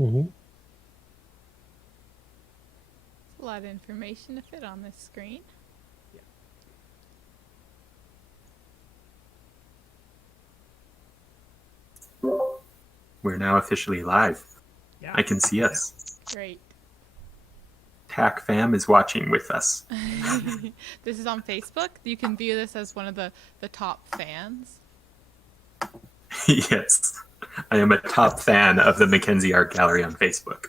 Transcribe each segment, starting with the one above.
Mm-hmm. A lot of information to fit on this screen. Yeah. We're now officially live. Yeah. I can see us. Great. TAC fam is watching with us. This is on Facebook. You can view this as one of the top fans. Yes, I am a top fan of the Mackenzie Art Gallery on Facebook.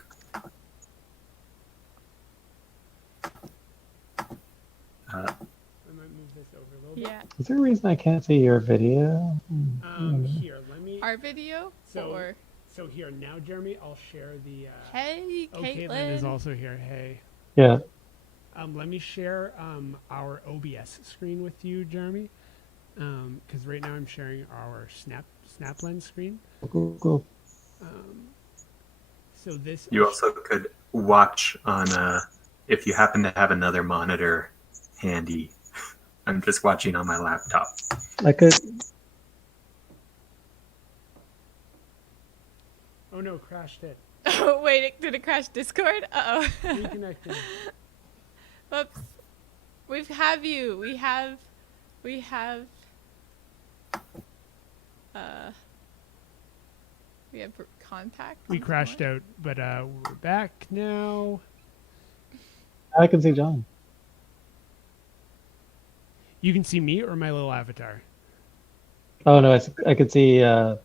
I might move this over a little bit. Yeah. Is there a reason I can't see your video? Here, let me. Our video? So here now, Jeremy, I'll share the. Hey, oh, Caitlin. Caitlin is also here. Hey. Yeah. Let me share our OBS screen with you, Jeremy. Because right now I'm sharing our Snap Lens screen. Cool. So this. You also could watch on, if you happen to have another monitor handy. I'm just watching on my laptop. I could. Oh no, crashed it. Oh, wait, did it crash Discord? Uh-oh. Reconnecting. Whoops. We have you. We have contact. We crashed out, but we're back now. I can see John. You can see me or my little avatar. Oh no, I could see. Oh,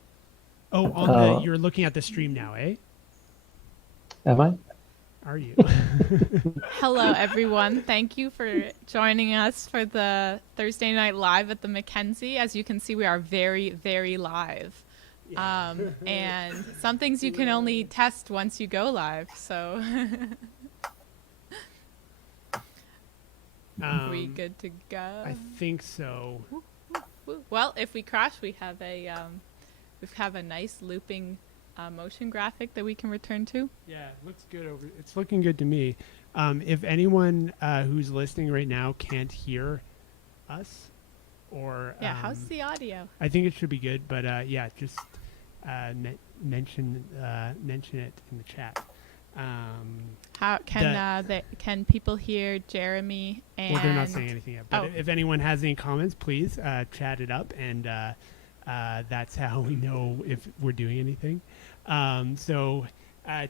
on the you're looking at the stream now, eh? Am I? Are you? Hello, everyone. Thank you for joining us for the Thursday Night Live at the Mackenzie. As you can see, we are very, very live. Yeah. And some things you can only test once you go live. So, we good to go? I think so. Well, if we crash, we have a nice looping motion graphic that we can return to. Yeah, it looks good over. It's looking good to me. If anyone who's listening right now can't hear us, or Yeah, how's the audio? I think it should be good, but yeah, just mention it in the chat. How can people hear Jeremy? And Well, they're not saying anything yet. But Oh. if anyone has any comments, please chat it up, and that's how we know if we're doing anything. So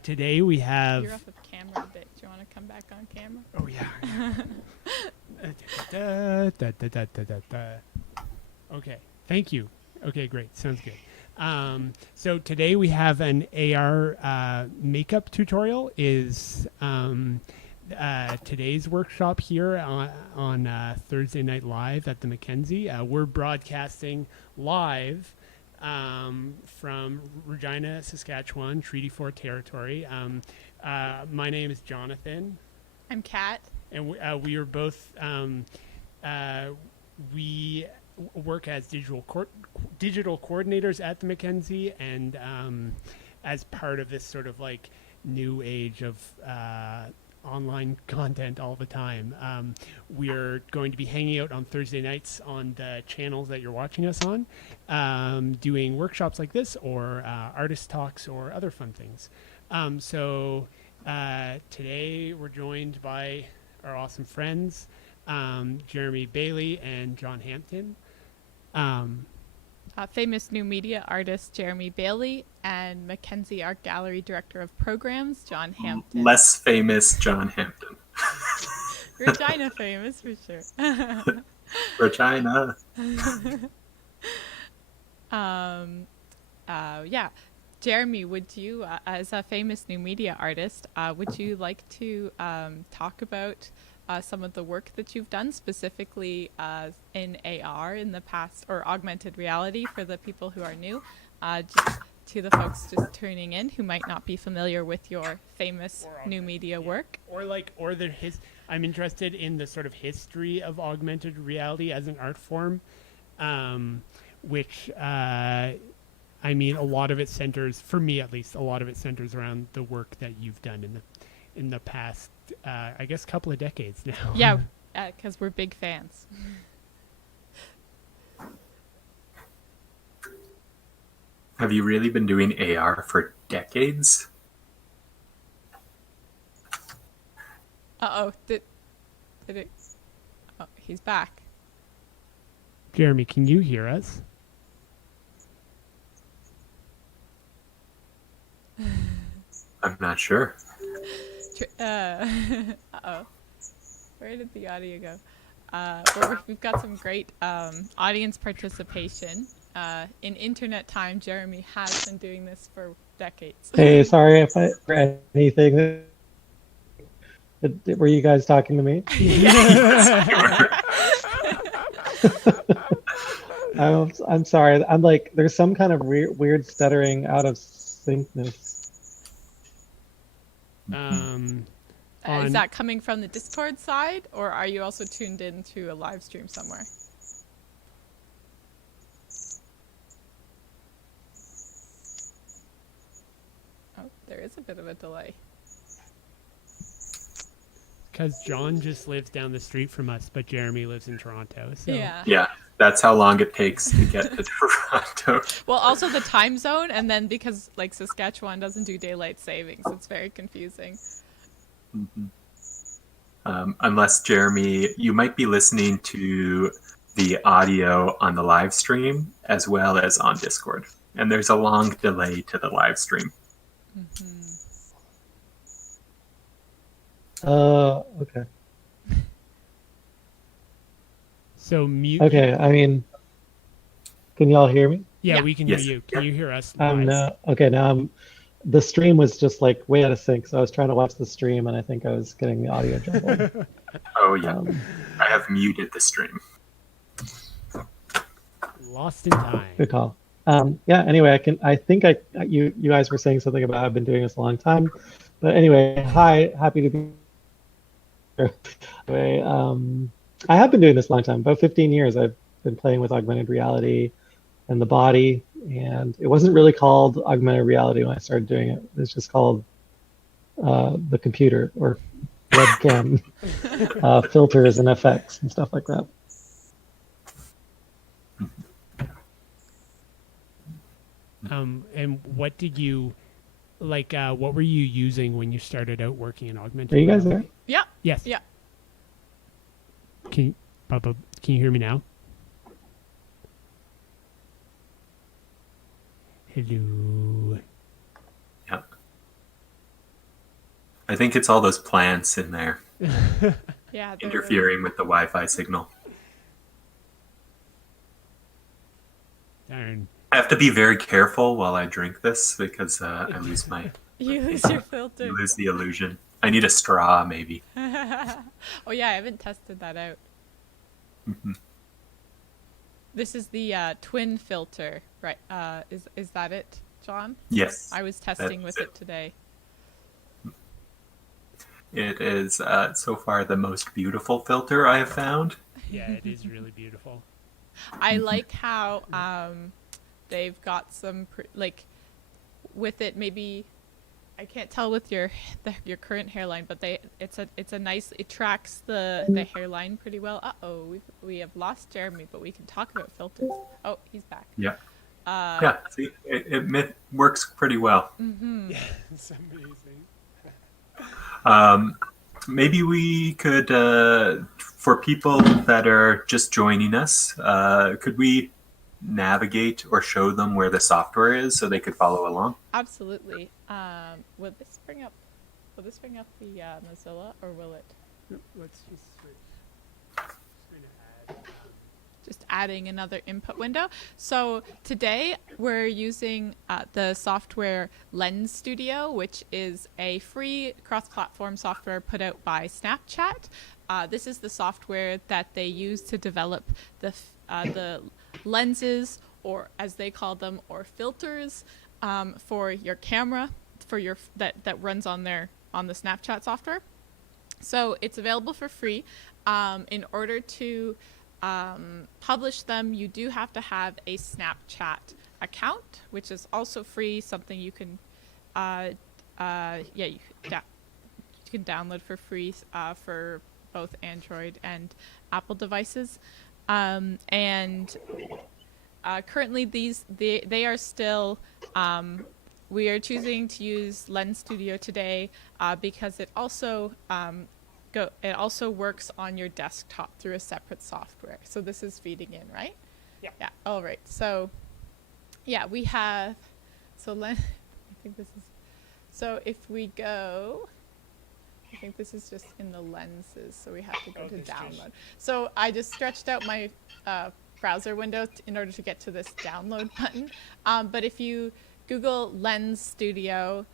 today we have. You're off of camera a bit. Do you want to come back on camera? Oh yeah. Okay. Thank you. Okay, great. Sounds good. So today we have an AR makeup tutorial. Is today's workshop here on Thursday Night Live at the Mackenzie. We're broadcasting live from Regina, Saskatchewan, Treaty 4 territory. My name is Jonathan. I'm Kat. And we are both, we work as digital coordinators at the Mackenzie, and as part of this sort of like new age of online content all the time. We're going to be hanging out on Thursday nights on the channels that you're watching us on, doing workshops like this, or artist talks, or other fun things. So today we're joined by our awesome friends, Jeremy Bailey and John Hampton. Famous new media artist Jeremy Bailey and Mackenzie Art Gallery Director of Programs John Hampton. Less famous John Hampton. Regina famous for sure. Regina. Yeah. Jeremy, would you, as a famous new media artist, would you like to talk about some of the work that you've done, specifically in AR in the past, or augmented reality for the people who are new, just to the folks just tuning in who might not be familiar with your famous new media work? I'm interested in the sort of history of augmented reality as an art form, which I mean, a lot of it centers, for me at least, a lot of it centers around the work that you've done in the past, I guess, couple of decades now. Yeah, because we're big fans. Have you really been doing AR for decades? Uh-oh. Did it? Oh, he's back. Jeremy, can you hear us? I'm not sure. Uh-oh. Where did the audio go? We've got some great audience participation. In internet time, Jeremy has been doing this for decades. Hey, sorry if I read anything. Were you guys talking to me? I'm sorry. I'm like, there's some kind of weird stuttering out of syncness. Is that coming from the Discord side, or are you also tuned in to a live stream somewhere? Oh, there is a bit of a delay. Because John just lives down the street from us, but Jeremy lives in Toronto. So. Yeah. Yeah, that's how long it takes to get to Toronto. Well, also the time zone, and then because like Saskatchewan doesn't do daylight savings, it's very confusing. Unless, Jeremy, you might be listening to the audio on the live stream as well as on Discord. And there's a long delay to the live stream. Okay. So mute. Okay, I mean, can y'all hear me? Yeah, Yeah. we can Yes. hear you. Can you hear us? No. Okay, now the stream was just like way out of sync, so I was trying to watch the stream, and I think I was getting the audio jumbled. Oh, yeah. I have muted the stream. Lost in time. Good call. Yeah. Anyway, I think you guys were saying something about I've been doing this a long time, but anyway, hi, happy to be here. Anyway, I have been doing this a long time, about 15 years. I've been playing with augmented reality and the body, and it wasn't really called augmented reality when I started doing it. It's just called the computer or webcam filters and effects and stuff like that. And what did you like? What were you using when you started out working in augmented? Are you guys reality? there? Yeah. Yes. Yeah. Papa, can you hear me now? Hello. Yeah. I think it's all those plants in there Yeah. interfering with the Wi-Fi signal. Darn. I have to be very careful while I drink this because I lose You lose your filter. you lose the illusion. I need a straw, maybe. Oh yeah, I haven't tested that out. This is the twin filter, right? Is that it, John? Yes. I was testing That's with it today. It is so far the most beautiful filter I have found. Yeah, it is really beautiful. I like how they've got some like with it. Maybe I can't tell with your current hairline, but it's a nice. It tracks the hairline pretty well. We have lost Jeremy, but we can talk about filters. Oh, he's back. Yeah. Yeah. See, it works pretty well. Yeah, it's amazing. Maybe we could, for people that are just joining us, could we navigate or show them where the software is so they could follow along? Absolutely. Will this bring up the Mozilla, or will it? Let's just switch. Just adding another input window. So today we're using the software Lens Studio, which is a free cross-platform software put out by Snapchat. This is the software that they use to develop the lenses, or as they call them, or filters for your camera, that runs on the Snapchat software. So it's available for free. In order to publish them, you do have to have a Snapchat account, which is also free, something you can you can download for free for both Android and Apple devices. And currently they are still we are choosing to use Lens Studio today because it also it also works on your desktop through a separate software. So this is feeding in, right? Yeah. Yeah. All right. So yeah, we have, I think this is, so if we go, I think this is just in the lenses, so we have to go to download. So I just stretched out my browser window in order to get to this download button. But if you Google Lens Studio,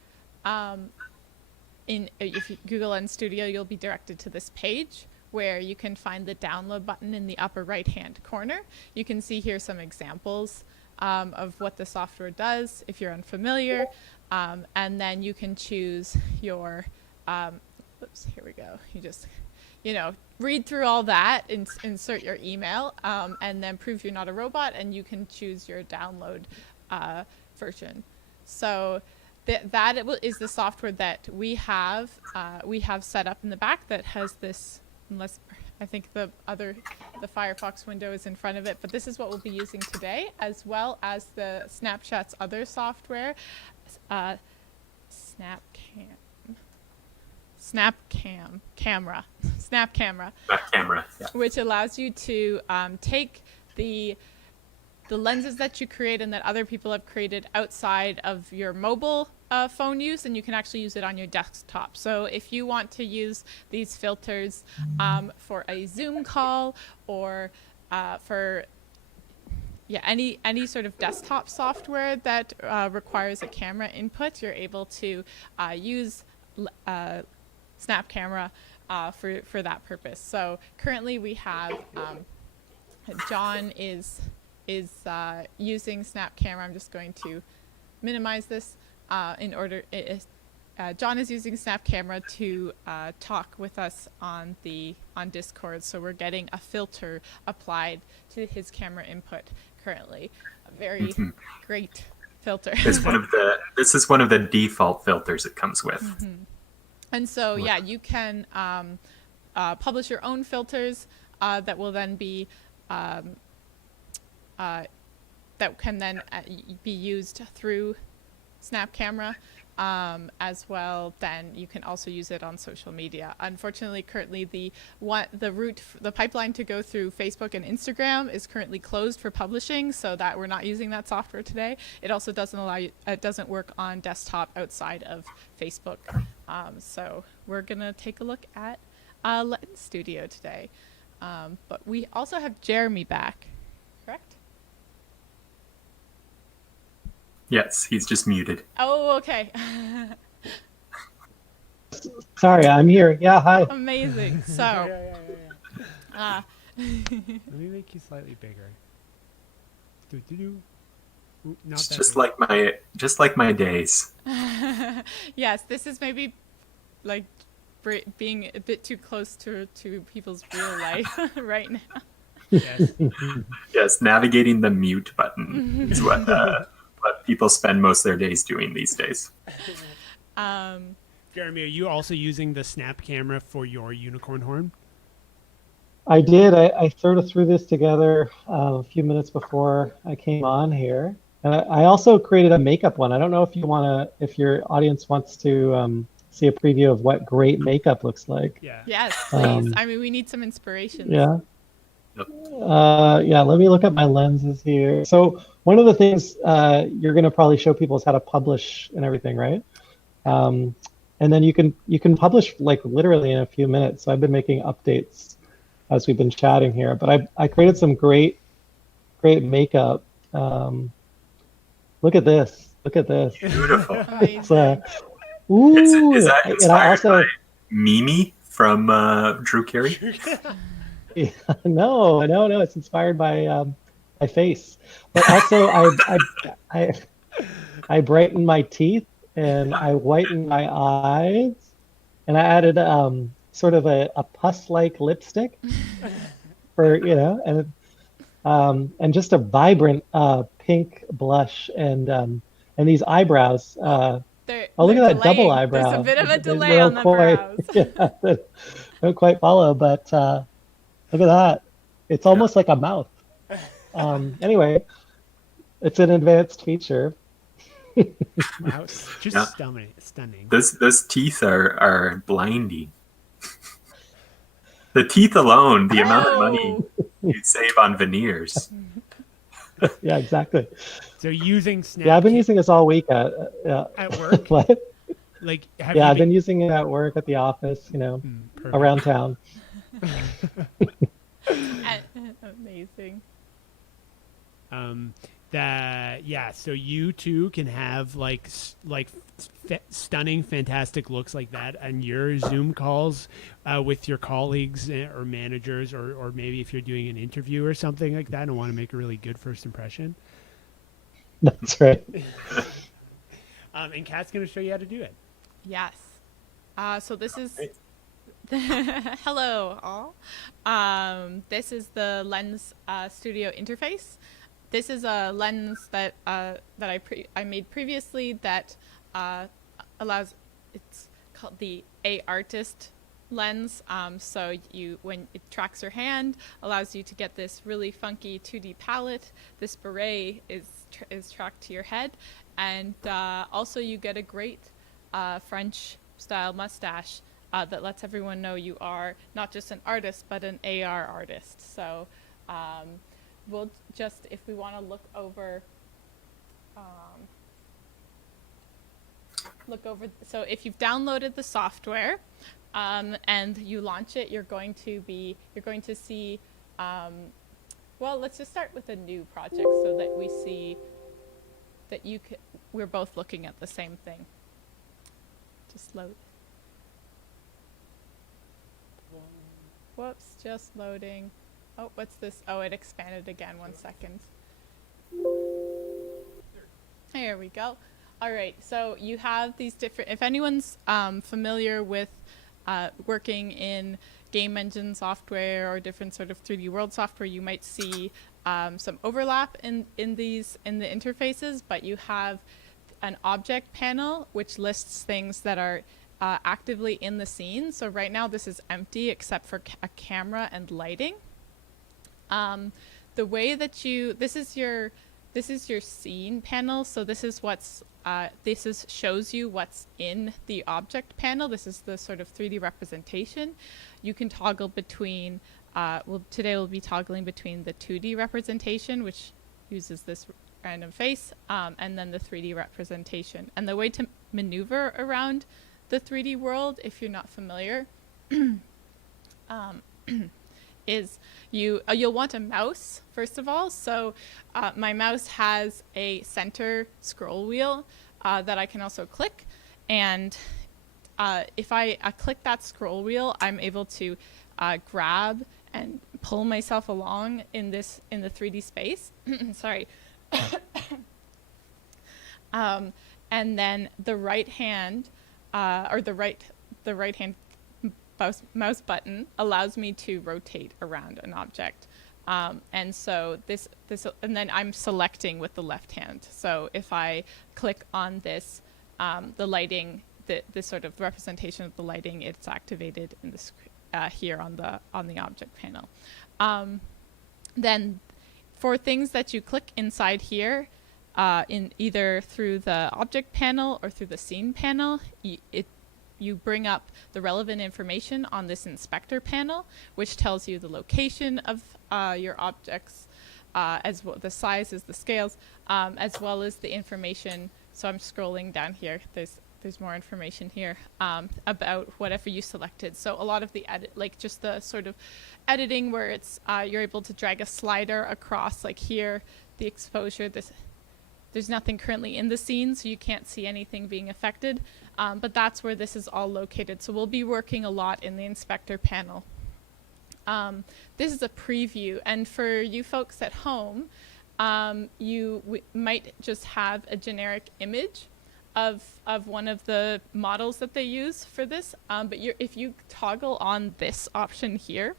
if you Google Lens Studio, you'll be directed to this page where you can find the download button in the upper right-hand corner. You can see here some examples of what the software does if you're unfamiliar, and then you can choose your, oops, here we go. You just, read through all that, insert your email, and then prove you're not a robot, and you can choose your download version. So that is the software that we have set up in the back that has this, unless I think the Firefox window is in front of it, but this is what we'll be using today, as well as the Snapchat's other software, Snap Camera, yeah. Which allows you to take the lenses that you create and that other people have created outside of your mobile phone use, and you can actually use it on your desktop. So if you want to use these filters for a Zoom call or for any sort of desktop software that requires a camera input, you're able to use Snap Camera for that purpose. So currently we have John is using Snap Camera. I'm just going to minimize this John is using Snap Camera to talk with us on Discord. So we're getting a filter applied to his camera input currently. A very great filter. This is one of the default filters it comes with. Mm-hmm. And so you can publish your own filters that will then be that can then be used through Snap Camera as well. Then you can also use it on social media. Unfortunately, currently the pipeline to go through Facebook and Instagram is currently closed for publishing, so that we're not using that software today. It also doesn't work on desktop outside of Facebook. So we're gonna take a look at Lens Studio today. But we also have Jeremy back, correct? Yes, he's just muted. Oh, okay. Sorry, I'm here. Yeah, hi. Amazing. So, Let me make you slightly bigger. Ooh, It's just like my days. yes, this is maybe like being a bit too close to people's real life right now. Yes. Yes, navigating the mute button is what people spend most of their days doing these days. Jeremy, are you also using the Snap Camera for your unicorn horn? I did. I sort of threw this together a few minutes before I came on here. And I also created a makeup one. I don't know if your audience wants to see a preview of what great makeup looks like. Yeah. Yes, please. I mean, we need some inspiration. Yeah. Yep. Let me look at my lenses here. So one of the things you're going to probably show people is how to publish and everything, right? And then you can publish like literally in a few minutes. So I've been making updates as we've been chatting here, but I created some great makeup. Look at this. Beautiful. It's, ooh, is that and inspired by Mimi from Drew Carey? No, it's inspired by my face, but also I brightened my teeth and I whitened my eyes, and I added sort of a pus-like lipstick for and just a vibrant pink blush and these eyebrows. Look at that double eyebrow. There's a bit of a delay on the brows. Yeah, they don't quite follow, but look at that. It's almost like a mouth. Anyway, it's an advanced feature. Wow, just stunning. Those teeth are blinding. The teeth alone, the amount of money Oh, you'd save on veneers. Yeah, exactly. So using Yeah, I've been Snapchat using this all week at work, what? like have Yeah, you I've been? been using it at work, at the office, Perfect. around town. amazing. um, that yeah. So you too can have like stunning, fantastic looks like that on your Zoom calls with your colleagues or managers, or maybe if you're doing an interview or something like that and want to make a really good first impression. That's right. And Kat's going to show you how to do it. Yes. So this is Great. hello all. This is the Lens Studio interface. This is a lens that I made previously that allows. It's called the A Artist lens. So when it tracks your hand, allows you to get this really funky 2D palette. This beret is tracked to your head, and also you get a great French style mustache that lets everyone know you are not just an artist but an AR artist. So we'll just, if we want to look over. So if you've downloaded the software and you launch it, you're going to see. Well, let's just start with a new project so that we see that we're both looking at the same thing. Just load. Whoops, just loading. Oh, what's this? Oh, it expanded again. 1 second. There we go. All right, so you have these different, if anyone's familiar with working in game engine software or different sort of 3D world software, you might see some overlap in the interfaces, but you have an object panel which lists things that are actively in the scene. So right now this is empty except for a camera and lighting. The way that this is your scene panel. So this is shows you what's in the object panel. This is the sort of 3D representation. You can toggle between, today we'll be toggling between the 2D representation, which uses this random face, and then the 3D representation. And the way to maneuver around the 3D world, if you're not familiar, is you'll want a mouse first of all. So my mouse has a center scroll wheel that I can also click, and if I click that scroll wheel, I'm able to grab and pull myself along in the 3D space. Sorry. And then the right hand or the right hand mouse button allows me to rotate around an object. And so this and then I'm selecting with the left hand. So if I click on this, the lighting, this sort of representation of the lighting, it's activated in this here on the object panel. Then for things that you click inside here, in either through the object panel or through the scene panel, you bring up the relevant information on this inspector panel, which tells you the location of your objects, as well the sizes, the scales, as well as the information. So I'm scrolling down here. There's more information here about whatever you selected. So a lot of the like just the sort of editing where it's you're able to drag a slider across, like here, the exposure. There's nothing currently in the scene, so you can't see anything being affected. But that's where this is all located. So we'll be working a lot in the inspector panel. This is a preview, and for you folks at home, you might just have a generic image of one of the models that they use for this. But if you toggle on this option here,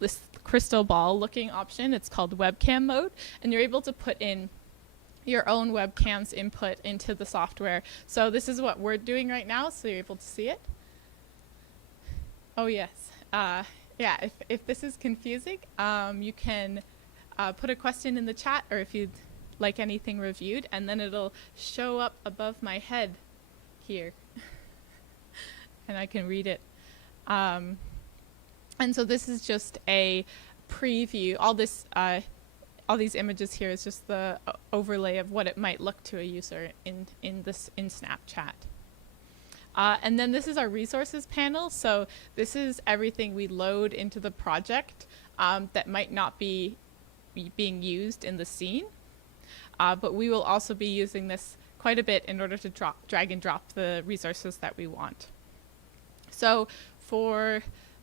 this crystal ball looking option, it's called webcam mode, and you're able to put in your own webcam's input into the software. So this is what we're doing right now, so you're able to see it. Oh yes, yeah, if this is confusing, you can put a question in the chat, or if you'd like anything reviewed, and then it'll show up above my head here. And I can read it. And so this is just a preview. All these images here is just the overlay of what it might look to a user in Snapchat. And then this is our resources panel. So this is everything we load into the project that might not be being used in the scene. But we will also be using this quite a bit in order to drag and drop the resources that we want. So for,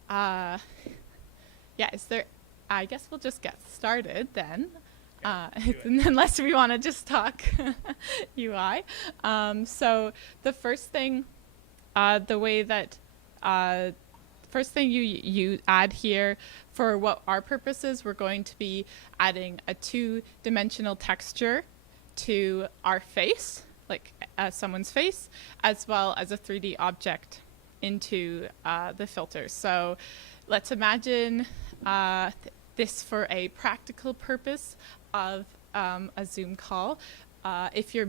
I guess we'll just get started then. Unless we want to just talk UI. So the first thing, first thing you add here for what our purposes, we're going to be adding a 2-dimensional texture to our face, like someone's face, as well as a 3D object into the filter. So let's imagine this for a practical purpose of a Zoom call. If you're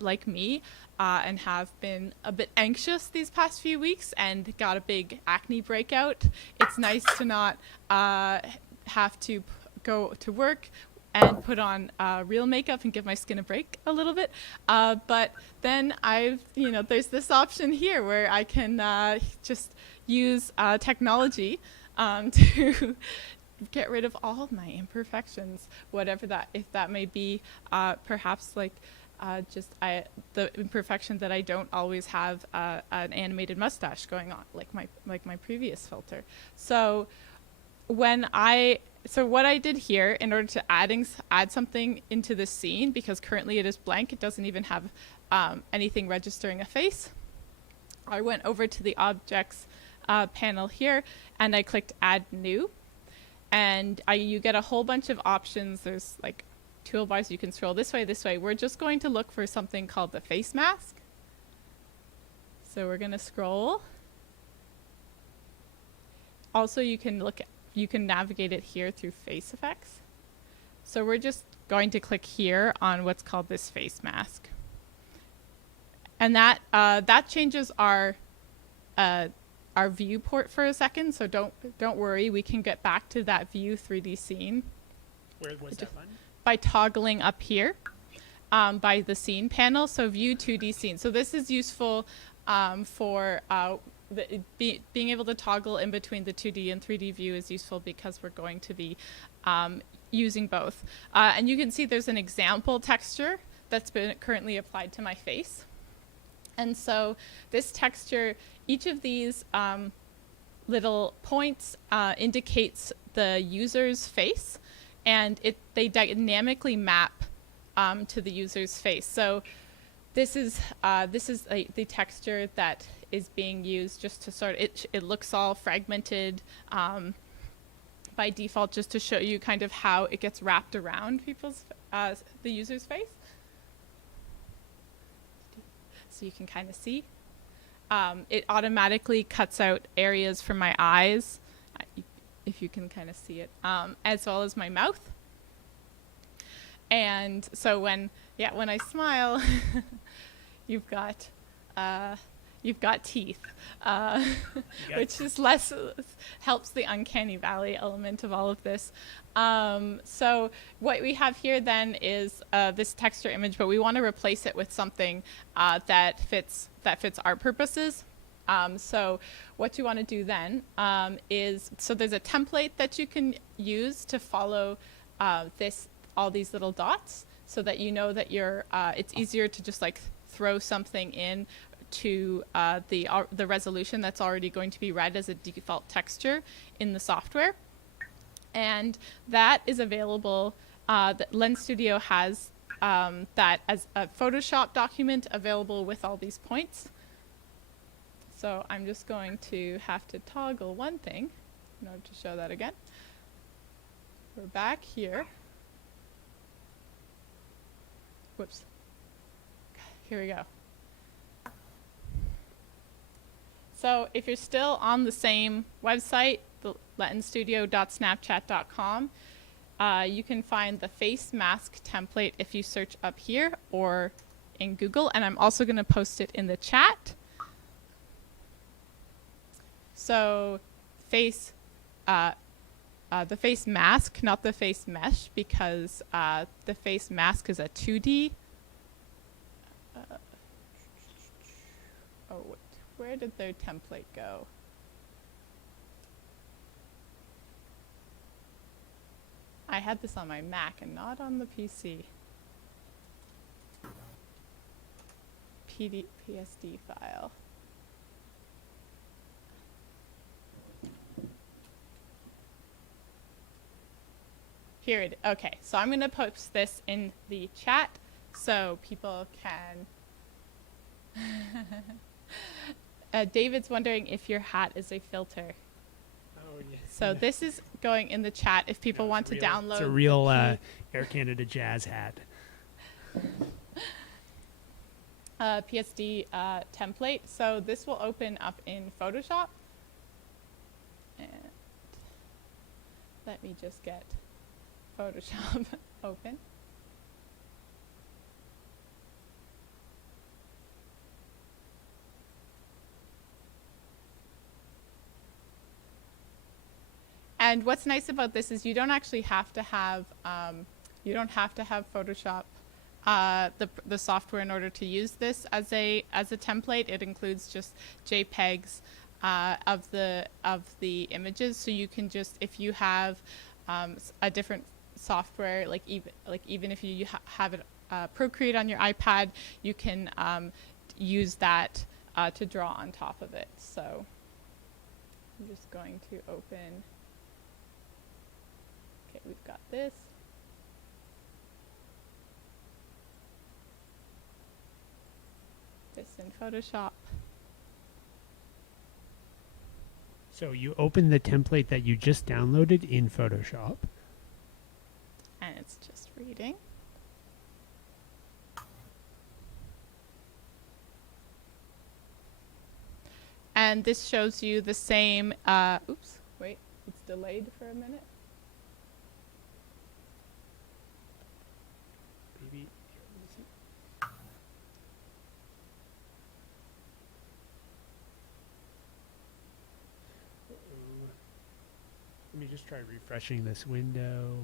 like me, and have been a bit anxious these past few weeks and got a big acne breakout, it's nice to not have to go to work and put on real makeup and give my skin a break a little bit. But then there's this option here where I can just use technology to get rid of all of my imperfections, if that may be, perhaps like the imperfection that I don't always have an animated mustache going on, like my previous filter. So what I did here in order to add something into the scene, because currently it is blank, it doesn't even have anything registering a face. I went over to the objects panel here and I clicked add new. And you get a whole bunch of options. There's like toolbars. You can scroll this way, this way. We're just going to look for something called the face mask. So we're going to scroll. Also, you can navigate it here through face effects. So we're just going to click here on what's called this face mask. And that changes our viewport for a second, so don't worry, we can get back to that view 3D scene. Where was that button? By toggling up here by the scene panel, so view 2D scene. So this is useful for being able to toggle in between the 2D and 3D view is useful because we're going to be using both. And you can see there's an example texture that's been currently applied to my face. And so this texture, each of these little points indicates the user's face, and they dynamically map to the user's face. So this is the texture that is being used just to sort of, it looks all fragmented by default, just to show you kind of how it gets wrapped around the user's face. So you can kind of see. It automatically cuts out areas from my eyes, if you can kind of see it, as well as my mouth. And so when I smile, you've got teeth, which is helps the uncanny valley element of all of this. So what we have here then is this texture image, but we want to replace it with something that fits our purposes. So what you want to do then is, so there's a template that you can use to follow all these little dots, so that you know that it's easier to just like throw something in to the resolution that's already going to be read as a default texture in the software. And that is available, Lens Studio has that as a Photoshop document available with all these points. So I'm just going to have to toggle one thing in order to show that again. We're back here. Whoops. Here we go. So if you're still on the same website, the lenstudio.snapchat.com, you can find the face mask template if you search up here or in Google, and I'm also going to post it in the chat. So face the face mask, not the face mesh, because the face mask is a 2D. Oh, where did their template go? I had this on my Mac and not on the PC. PSD file. Here it, okay, so I'm gonna post this in the chat so people can. David's wondering if your hat is a filter. Oh, yeah. So this is going in the chat if people want to download. It's a real Air Canada Jazz hat. PSD template. So this will open up in Photoshop. And let me just get Photoshop open. And what's nice about this is you don't actually have to have Photoshop, the software, in order to use this as a template. It includes just JPEGs of the images, so you can just, if you have a different software, like even if you have it Procreate on your iPad, you can use that to draw on top of it. So I'm just going to open. Okay, we've got this. This in Photoshop. So you open the template that you just downloaded in Photoshop. And it's just reading. And this shows you the same, oops, wait, it's delayed for a minute. Maybe. Let me just try refreshing this window,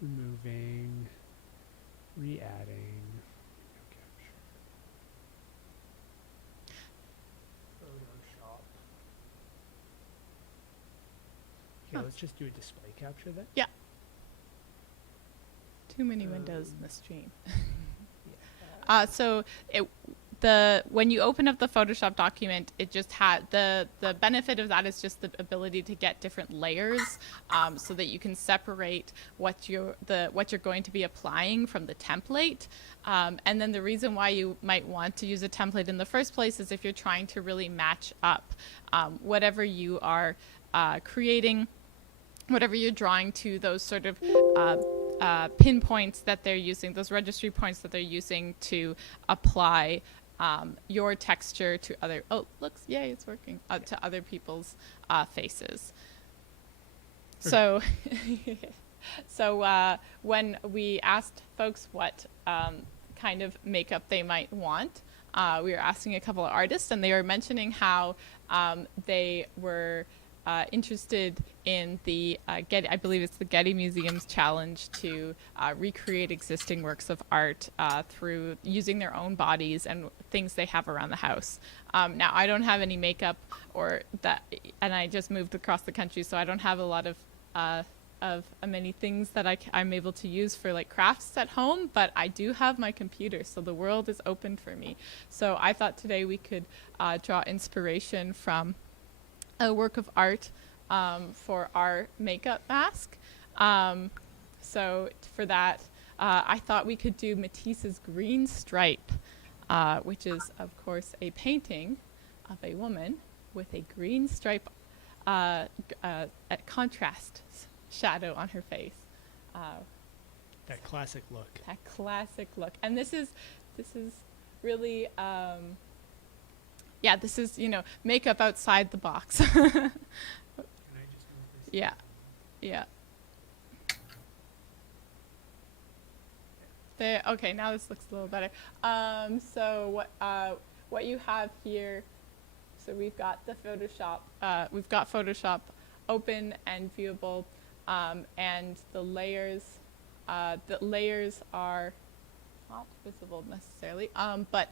removing, re-adding. Photoshop. Okay, let's just do a display capture then. Yeah. Too many windows in the stream. So when you open up the Photoshop document, it just had the benefit of that is just the ability to get different layers, so that you can separate what you're going to be applying from the template. And then the reason why you might want to use a template in the first place is if you're trying to really match up whatever you are creating, whatever you're drawing, to those sort of pinpoints that they're using, those registry points that they're using to apply your texture to other, looks, yay, it's working, to other people's faces. So, when we asked folks what kind of makeup they might want, we were asking a couple of artists, and they were mentioning how they were interested in the I believe it's the Getty Museum's challenge to recreate existing works of art through using their own bodies and things they have around the house. Now, I don't have any makeup or that, and I just moved across the country, so I don't have a lot of many things that I'm able to use for like crafts at home, but I do have my computer, so the world is open for me. So I thought today we could draw inspiration from a work of art for our makeup mask. So for that, I thought we could do Matisse's Green Stripe, which is, of course, a painting of a woman with a green stripe at contrast shadow on her face. That classic look. That classic look. And this is really... yeah, this is, makeup outside the box. Can I just move this? Yeah, yeah. There. Okay, now this looks a little better. So what you have here? So we've got the Photoshop. We've got Photoshop open and viewable, and the layers are not visible necessarily, but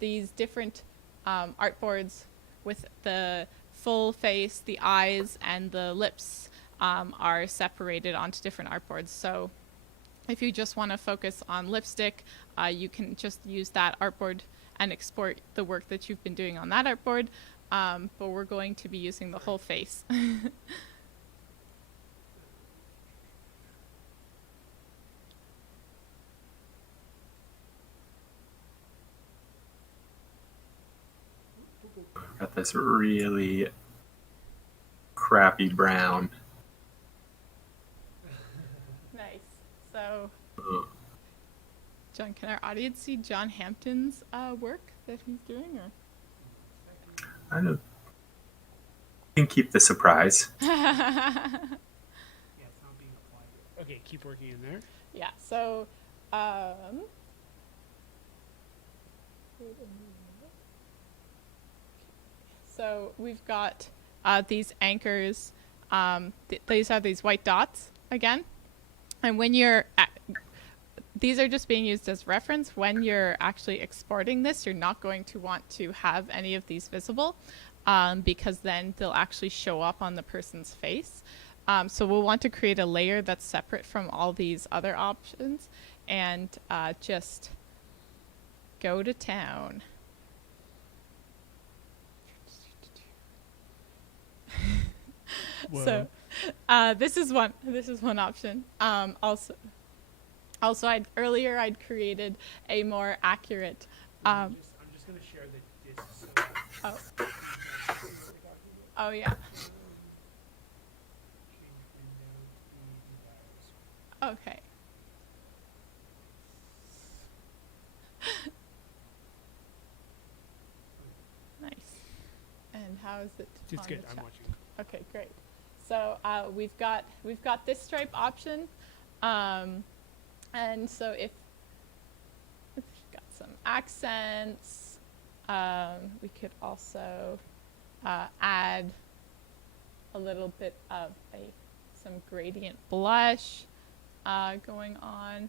these different artboards with the full face, the eyes, and the lips are separated onto different artboards. So if you just want to focus on lipstick, you can just use that artboard and export the work that you've been doing on that artboard. But we're going to be using the whole face. Got this really crappy brown. Nice. So, Ugh. John, can our audience see John Hampton's work that he's doing? Or? I don't. Can keep the surprise. Yeah, it's not being applied. Okay, keep working in there. Yeah. So, so we've got these anchors. These are these white dots again, and when you're these are just being used as reference. When you're actually exporting this, you're not going to want to have any of these visible, because then they'll actually show up on the person's face. So we'll want to create a layer that's separate from all these other options, and just go to town. So this is one option. Also, I'd created a more accurate. I'm just going to share the disc. Oh yeah. Okay. Nice. And how is it? It's on good. the I'm chat? watching. Okay, great. So we've got this stripe option, and so if we've got some accents, we could also add a little bit of some gradient blush going on.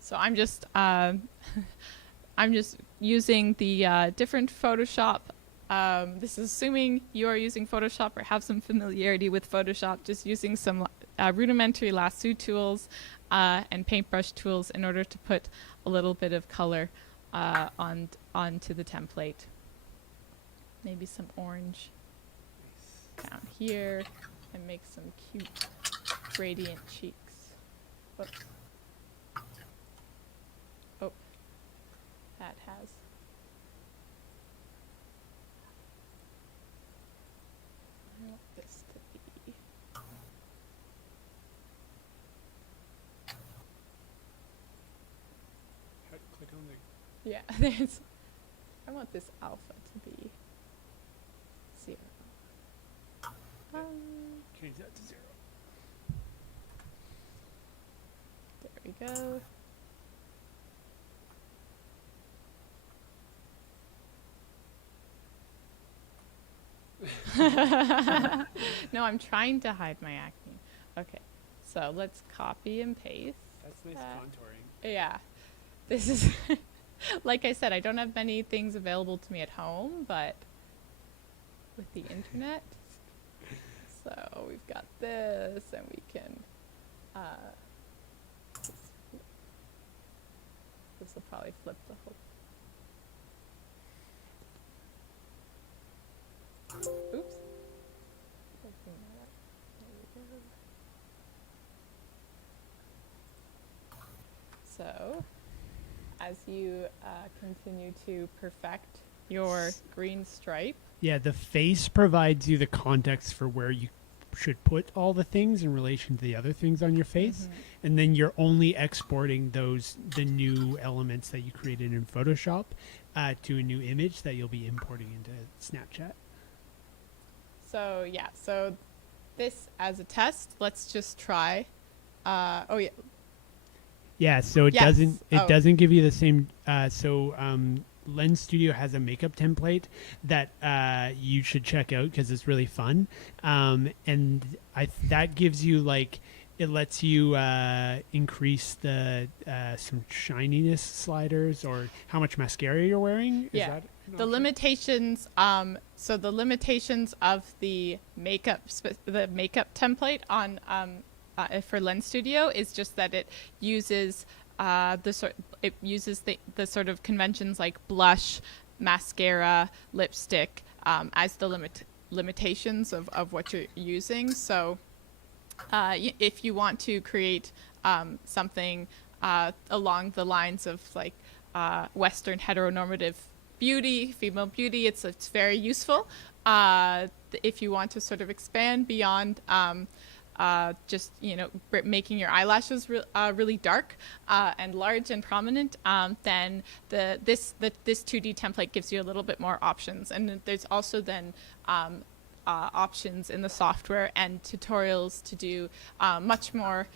So I'm just using the different Photoshop. This is assuming you are using Photoshop or have some familiarity with Photoshop, just using some rudimentary lasso tools and paintbrush tools in order to put a little bit of color onto the template. Maybe some orange down here and make some cute gradient cheeks. Whoops. Oh, that has. I want this to be. Click on the. Yeah, there's. I want this alpha to be 0. Change that to 0. There we go. No, I'm trying to hide my acne. Okay, so let's copy and paste. That's nice contouring. Yeah, this is, like I said, I don't have many things available to me at home, but with the internet. So we've got this, and we can, this will probably flip the whole. Oops. Open that up. There we go. So, as you continue to perfect your green stripe. Yeah, the face provides you the context for where you should put all the things in relation to the other things on your face. And then you're only exporting the new elements that you created in Photoshop to a new image that you'll be importing into Snapchat. So yeah, so this as a test, let's just try. Oh yeah. Yeah, so it Yes. doesn't Oh. doesn't give you the same. Lens Studio has a makeup template that you should check out because it's really fun. And that gives you like, it lets you increase the some shininess sliders or how much mascara you're wearing. Yeah. Is that an The option? limitations, so the limitations of the makeup template on for Lens Studio is just that it uses the sort of conventions like blush, mascara, lipstick as the limitations of what you're using. So if you want to create something along the lines of like Western heteronormative beauty, female beauty, it's very useful. If you want to sort of expand beyond just making your eyelashes really dark and large and prominent, then this 2D template gives you a little bit more options. And there's also then options in the software and tutorials to do much more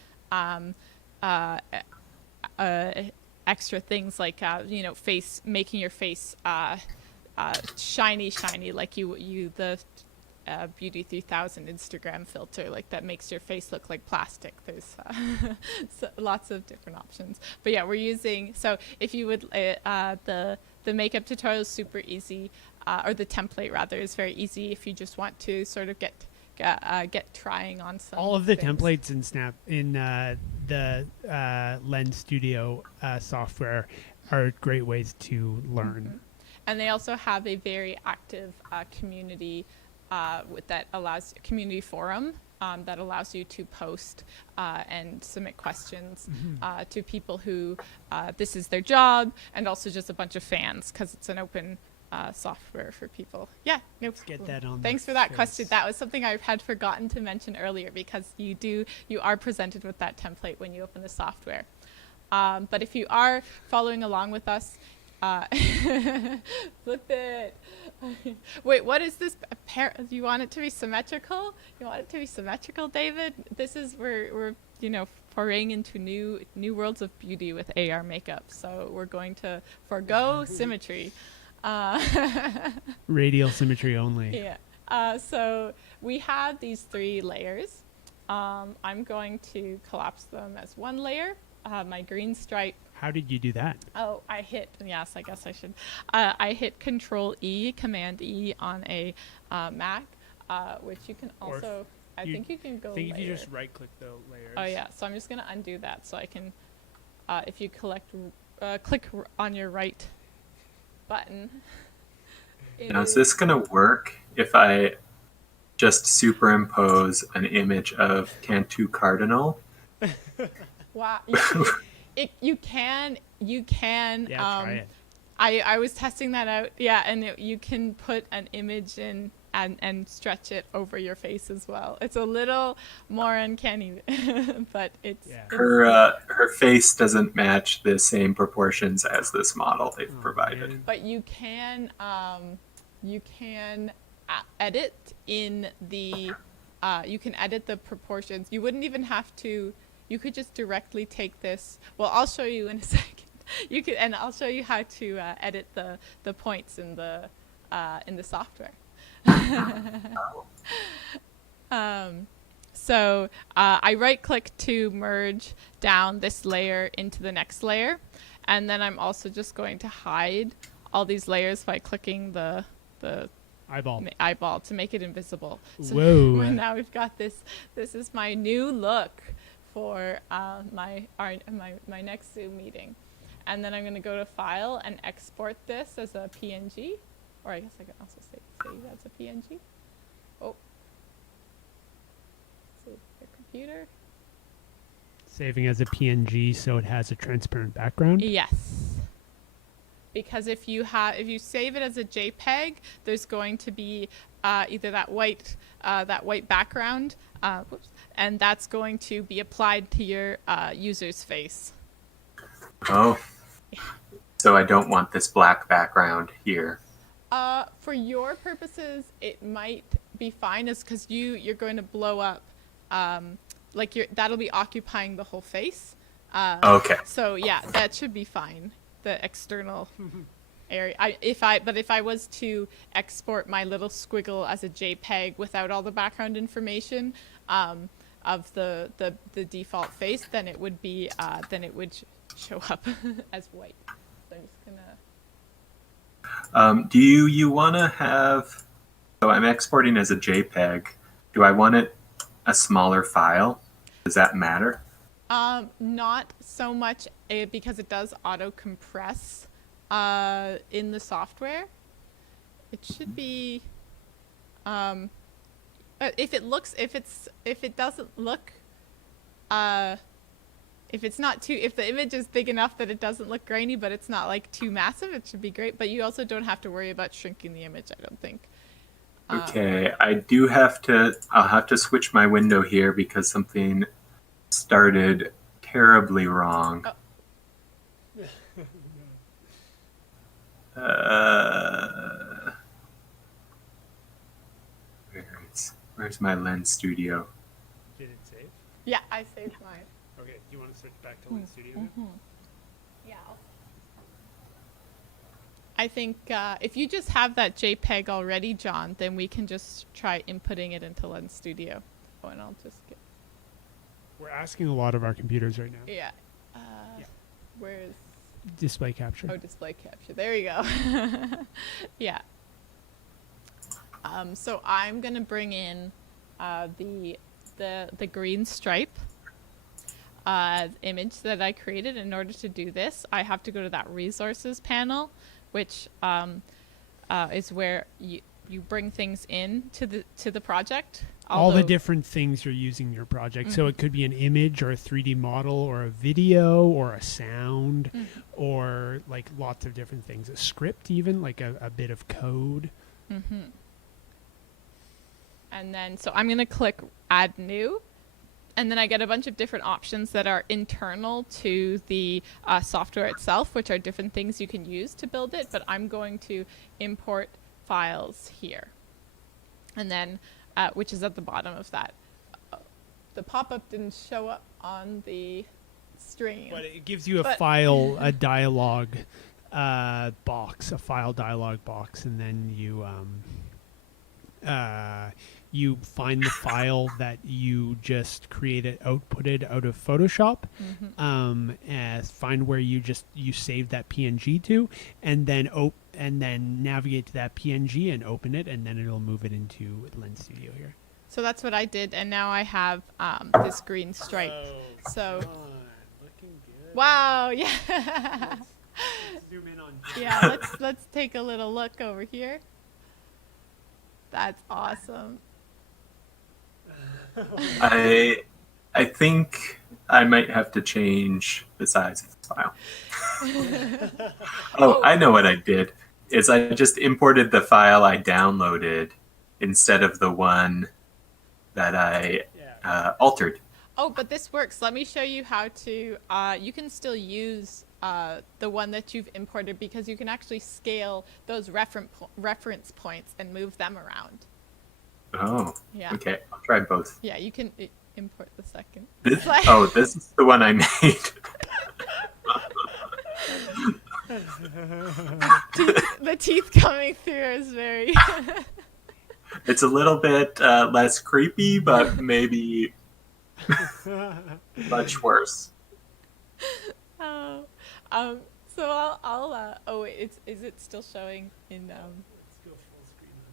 extra things like making your face shiny like the Beauty 3000 Instagram filter, like that makes your face look like plastic. There's so lots of different options. But yeah, we're using, so if you would, the makeup tutorial is super easy, or the template rather is very easy if you just want to sort of get trying on some. All of the things. templates in the Lens Studio software are great ways to learn. Mm-hmm. And they also have a very active community that allows community forum that allows you to post and submit questions to people who this is their job, and also just a bunch of fans because it's an open software for people. Yeah, no, Get that on. thanks for that question. That was something I had forgotten to mention earlier, because you are presented with that template when you open the software. But if you are following along with us, flip it. Wait, what is this? Do you want it to be symmetrical? You want it to be symmetrical, David? This is we're foraying into new worlds of beauty with AR makeup. So we're going to forgo symmetry. Radial symmetry only. Yeah. So we have these 3 layers. I'm going to collapse them as one layer. My green stripe. How did you do that? Oh, I hit, yes, I guess I should. I hit Command E on a Mac, which you can also, I think you can go I think if you layer. just right click the layers. Oh yeah, so I'm just going to undo that so I can, if you click on your right button. Now, is this going to work if I just superimpose an image of Cantu Cardinal? Wow. You can. Yeah, try it. I was testing that out. Yeah, and you can put an image in and stretch it over your face as well. It's a little more uncanny, but it's. Yeah. Her face doesn't match the same proportions as this model they've provided. Man. But you can edit in the you can edit the proportions. You wouldn't even have to. You could just directly take this. Well, I'll show you in a second. You could, and I'll show you how to edit the points in the software. So I right-click to merge down this layer into the next layer, and then I'm also just going to hide all these layers by clicking the eyeball to make it invisible. So Whoa. now we've got this. This is my new look for my next Zoom meeting. And then I'm going to go to File and export this as a PNG. Or I guess I can also save as a PNG. Oh. Save the computer. Saving as a PNG so it has a transparent background. Yes. Because if you save it as a JPEG, there's going to be either that white background, and that's going to be applied to your user's face. Oh. So I don't want this black background here. For your purposes, it might be fine, is because you're going to blow up, that'll be occupying the whole face. Okay. So yeah, that should be fine. The external. area. But if I was to export my little squiggle as a JPEG without all the background information of the default face, then it would be show up as white. So I'm just gonna. Do you want to have? So I'm exporting as a JPEG. Do I want it a smaller file? Does that matter? Not so much because it does auto compress in the software. It should be if it doesn't look if it's not too, if the image is big enough that it doesn't look grainy, but it's not like too massive, it should be great. But you also don't have to worry about shrinking the image, I don't think. Okay, I'll have to switch my window here because something started terribly wrong. Oh. Where's my Lens Studio? Did it save? Yeah, I saved mine. Okay. Do you want to switch back to Lens Studio? Now? Yeah. I think if you just have that JPEG already, John, then we can just try inputting it into Lens Studio. Oh, and I'll just get. We're asking a lot of our computers right now. Yeah. Yeah. Where's Display capture. Oh, display capture. There you go. Yeah. So I'm gonna bring in the green stripe image that I created. In order to do this, I have to go to that resources panel, which is where you bring things in to the project. All the different things you're using in your project. So it could be an image or a 3D model or a video or a sound or like lots of different things. A script even, like a bit of code. And then, so I'm going to click Add New. And then I get a bunch of different options that are internal to the software itself, which are different things you can use to build it. But I'm going to import files here. And then, which is at the bottom of that. The pop-up didn't show up on the stream. But it gives you a file, a dialog box, a file dialog box, and then you find the file that you just created, outputted out of Photoshop, and find where you saved that PNG to, and then navigate to that PNG and open it, and then it'll move it into Lens Studio here. So that's what I did, and now I have this green stripe. So, looking good. Wow, yeah. Let's zoom in on. Yeah, let's take a little look over here. That's awesome. I think I might have to change the size of the file. Oh, I know what I did. Is I just imported the file I downloaded instead of the one that I altered. Oh, but this works. Let me show you how to. You can still use the one that you've imported because you can actually scale those reference points and move them around. Oh, yeah. Okay. I'll try both. Yeah, you can import the second. This is the one I made. The teeth coming through is very... It's a little bit less creepy, but maybe much worse. Oh, so I'll oh wait, is it still showing in Let's go full screen on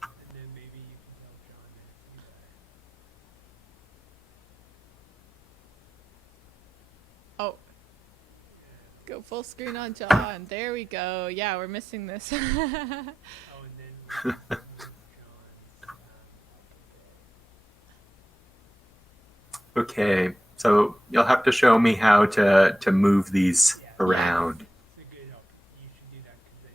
John. And then maybe you can tell John that it's you Oh, go full screen on John. There we go. Yeah, we're missing this. Oh, and then John's. Okay, so you'll have to show me how to move these around. It's a good help. You should do that because it's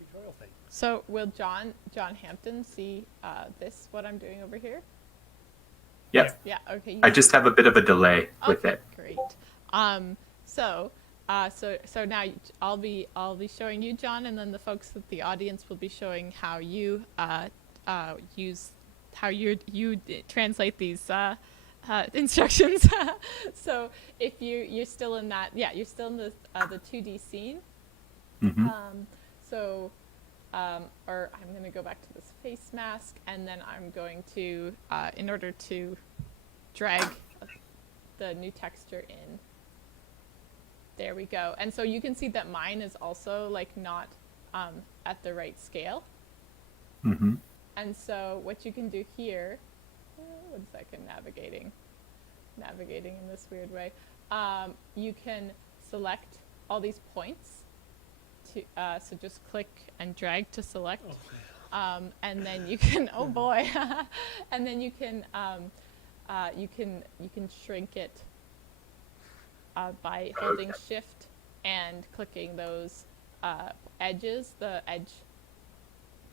a tutorial thing. So will John Hampton see this, what I'm doing over here? Yep. Yeah, okay. I just have a bit of a delay with it. Great. So now I'll be showing you, John, and then the folks at the audience will be showing how you translate these instructions. So if you're still in that, yeah, you're still in the 2D scene. Mm-hmm. Or I'm going to go back to this face mask, and then I'm going to, in order to drag the new texture in. There we go. And so you can see that mine is also like not at the right scale. Mm-hmm. And so what you can do here, 1 second, navigating in this weird way. You can select all these points to, so just click and drag to select. And then you can, oh boy, and then you can shrink it by holding shift and clicking those edges, the edge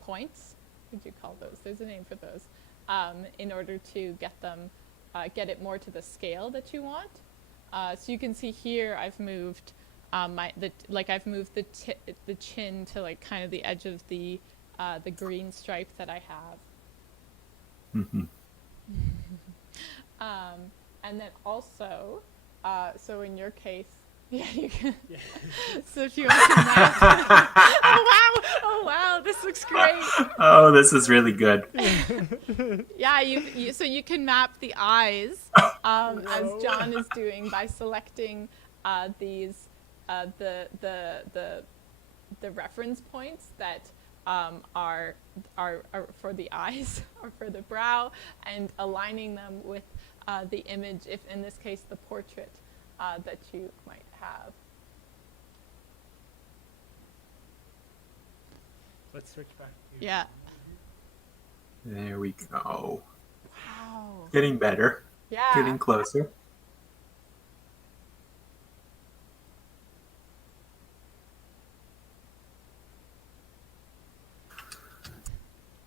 points. What would you call those? There's a name for those. In order to get them, get it more to the scale that you want. So you can see here I've moved I've moved the chin to like kind of the edge of the green stripe that I have. Mm-hmm. And then also, so in your case, yeah, you can. Yeah. So if you want to map, oh wow, this looks great. Oh, this is really good. Yeah, so you can map the eyes, as John is doing by selecting these the reference points that are for the eyes or for the brow, and aligning them with the image, if in this case the portrait that you might have. Let's switch back to Yeah. There we go. Wow. Getting better. Yeah. Getting closer.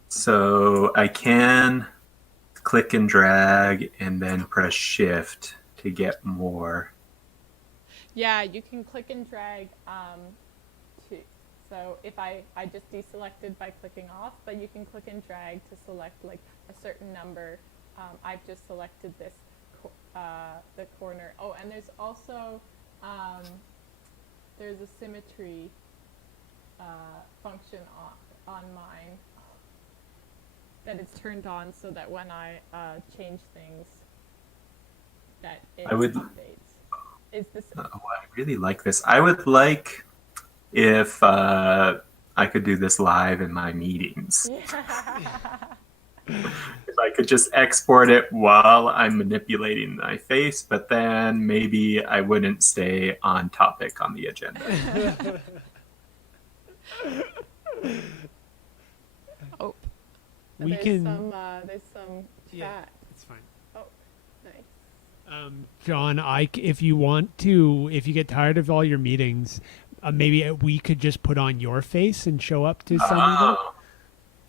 So I can click and drag and then press shift to get more. Yeah, you can click and drag so if I just deselected by clicking off, but you can click and drag to select like a certain number. I've just selected this the corner. Oh, and there's also there's a symmetry function on mine that it's turned on, so that when I change things, that it updates. Is this? Oh, I really like this. I would like if I could do this live in my meetings. If I could just export it while I'm manipulating my face, but then maybe I wouldn't stay on topic on the agenda. Oh, We there's can. there's some chat. Yeah, it's fine. Oh, nice. John, if you want to, if you get tired of all your meetings, maybe we could just put on your face and show up to some of them.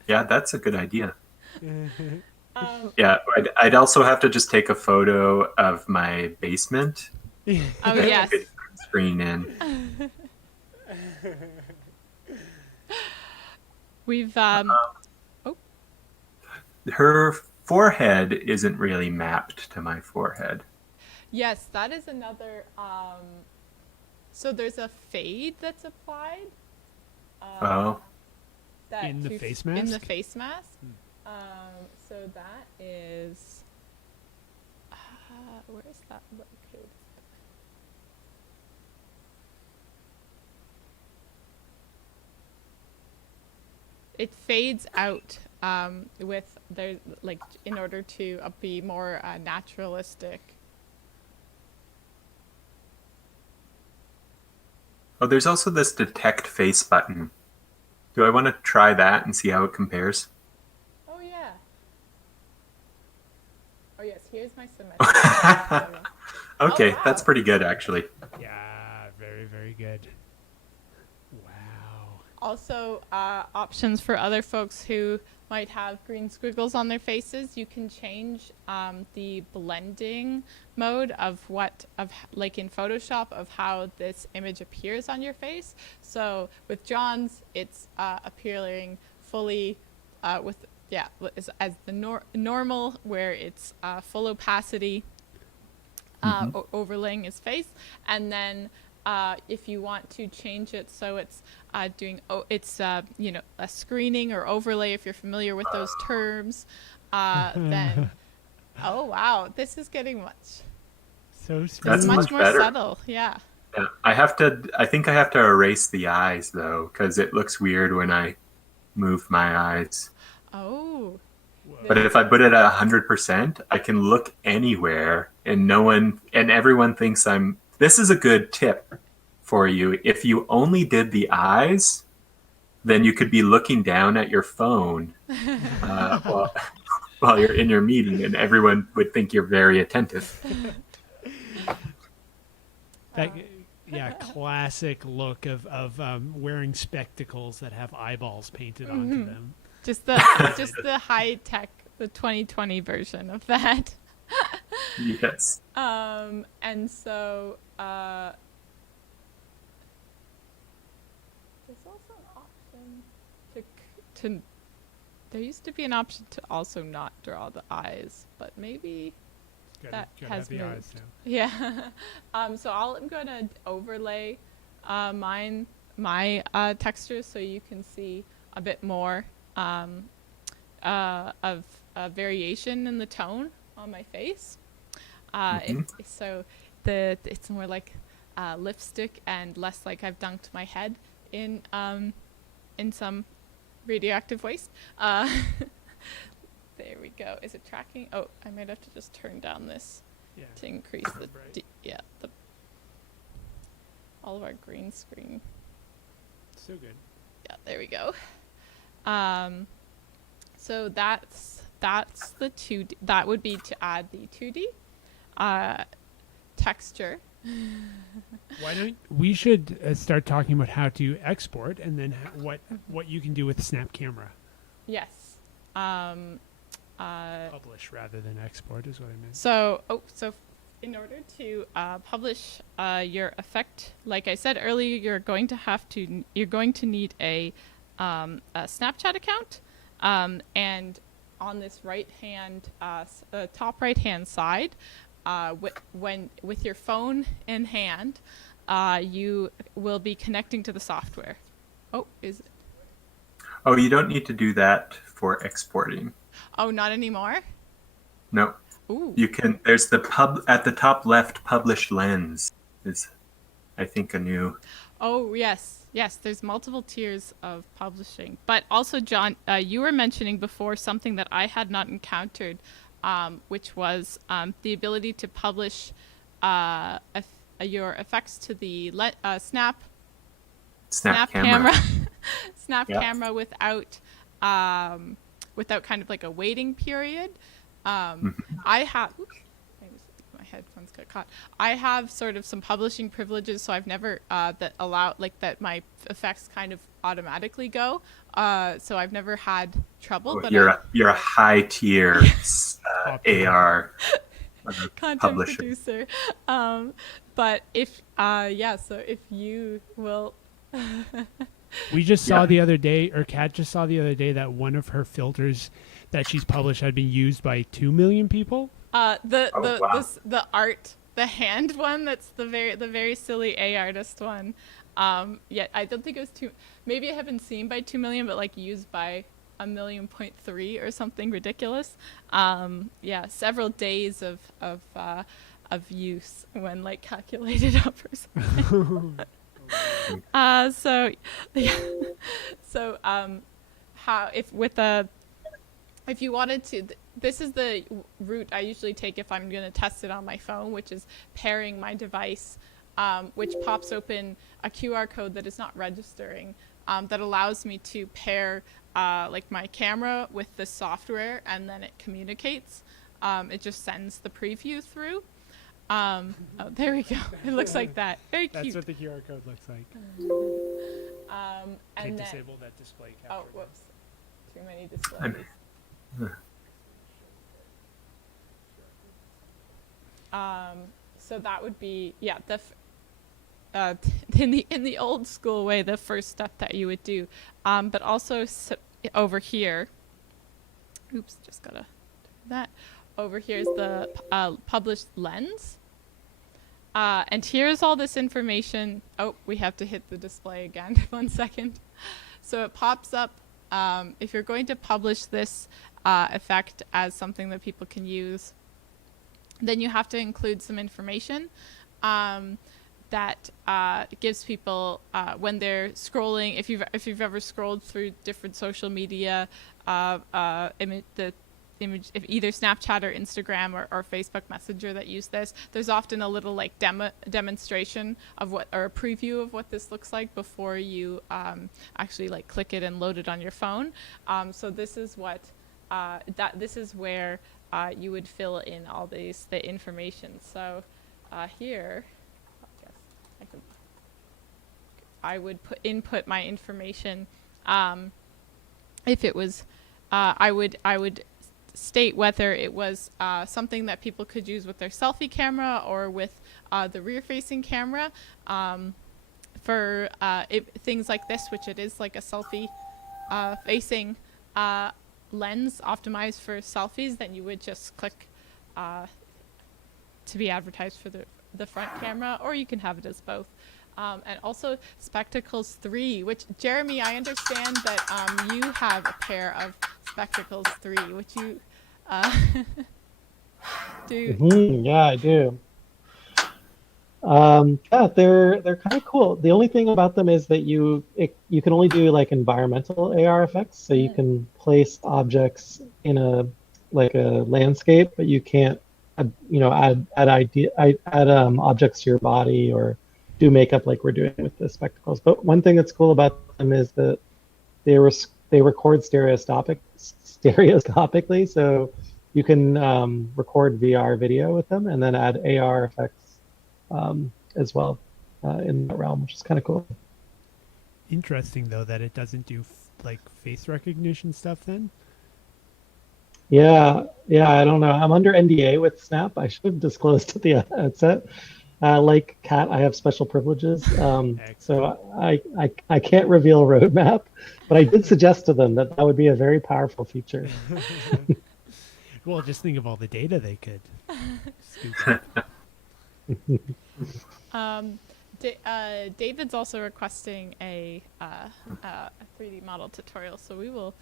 Yeah, that's a good idea. Yeah, I'd also have to just take a photo of my basement. Oh yes. Screen in. We've Her forehead isn't really mapped to my forehead. Yes, that is another. So there's a fade that's applied. That In the to face In the mask? face mask. So that is. Where is that located? It fades out with there, like in order to be more naturalistic. Oh, there's also this detect face button. Do I want to try that and see how it compares? Oh yeah. Oh yes, here's my symmetry. Okay, wow. That's pretty good actually. Yeah, very, very good. Wow. Also, options for other folks who might have green squiggles on their faces. You can change the blending mode of like in Photoshop, of how this image appears on your face. So with John's, it's appearing fully with yeah, as the normal, where it's full opacity, overlaying his face, and then if you want to change it so it's a screening or overlay, if you're familiar with those terms, then oh wow, this is getting So That's smooth. much much more better. subtle. Yeah. Yeah. I think I have to erase the eyes though, because it looks weird when I move my eyes. Oh. But if I put it at 100%, I can look anywhere, and everyone thinks I'm. This is a good tip for you. If you only did the eyes, then you could be looking down at your phone while you're in your meeting, and everyone would think you're very attentive. That, yeah, classic look of wearing spectacles that have eyeballs painted onto them. Just the high tech, the 2020 version of that. Yes. And so there's also an option to there used to be an option to also not draw the eyes, but maybe that has the eyes moved. down. Yeah. So I'm going to overlay my textures so you can see a bit more of variation in the tone on my face. It's more like lipstick and less like I've dunked my head in some radioactive waste. There we go. Is it tracking? Oh, I might have to just turn down this Yeah. to increase the Right. all of our green screen. So good. Yeah, there we go. So that's the 2D. That would be to add the 2D texture. Why don't we should start talking about how to export, and then what you can do with Snap Camera. Yes. Publish rather than export is what I meant. So in order to publish your effect, like I said earlier, you're going to need a Snapchat account, and on this top right hand side, with your phone in hand, you will be connecting to the software. Oh, is it? Oh, you don't need to do that for exporting. Oh, not anymore? No. Ooh. You can. There's at the top left. Publish lens is, I think, a new. Oh yes. There's multiple tiers of publishing, but also, John, you were mentioning before something that I had not encountered, which was the ability to publish your effects to the Snap camera. Snap camera without kind of like a waiting period. I have. Oops, my headphones got caught. I have sort of some publishing privileges, so I've never that my effects kind of automatically go. So I've never had trouble. But You're a high tier AR content publisher. producer. But if so if you will. We just saw the other day, or Kat just saw the other day, that one of her filters that she's published had been used by 2 million people. The art, the hand one, that's the very silly A artist one. Yet I don't think it was maybe it had been seen by 2 million, but like used by 1.3 million or something ridiculous. Several days of use when like calculated up or something. If you wanted to, this is the route I usually take if I'm going to test it on my phone, which is pairing my device, which pops open a QR code that is not registering, that allows me to pair like my camera with the software, and then it communicates. It just sends the preview through. Oh, there we go. It looks like that. Very cute. That's what the QR code looks like. And disable that display capture. Oh, whoops. Too many displays. So that would be in the old school way, the first step that you would do. But also over here, Oops, just gotta do that. Over here is the published lens. And here's all this information. Oh, we have to hit the display again. 1 second. So it pops up. If you're going to publish this effect as something that people can use, then you have to include some information that gives people when they're scrolling. If you've ever scrolled through different social media, the image, if either Snapchat or Instagram or Facebook Messenger that use this, there's often a little like demonstration of what, or a preview of what this looks like before you actually like click it and load it on your phone. So this is what this is where you would fill in all the information. So here, I would input my information. If it was, I would state whether it was something that people could use with their selfie camera or with the rear-facing camera. For things like this, which it is like a selfie facing lens optimized for selfies, then you would just click to be advertised for the front camera, or you can have it as both. And also Spectacles 3, which, Jeremy, I understand that you have a pair of Spectacles 3, which you do. Yeah, I do. Yeah, they're kind of cool. The only thing about them is that you can only do like environmental AR effects, so you can place objects in a landscape, but you can't add objects to your body or do makeup like we're doing with the spectacles. But one thing that's cool about them is that they record stereoscopically, so you can record VR video with them and then add AR effects as well in that realm, which is kind of cool. Interesting though that it doesn't do like face recognition stuff then. Yeah, I don't know. I'm under NDA with Snap. I should have disclosed at the outset. Like Kat, I have special privileges, so I can't reveal roadmap, but I did suggest to them that would be a very powerful feature. Well, just think of all the data they could scoop up. David's also requesting a 3D model tutorial, so we'll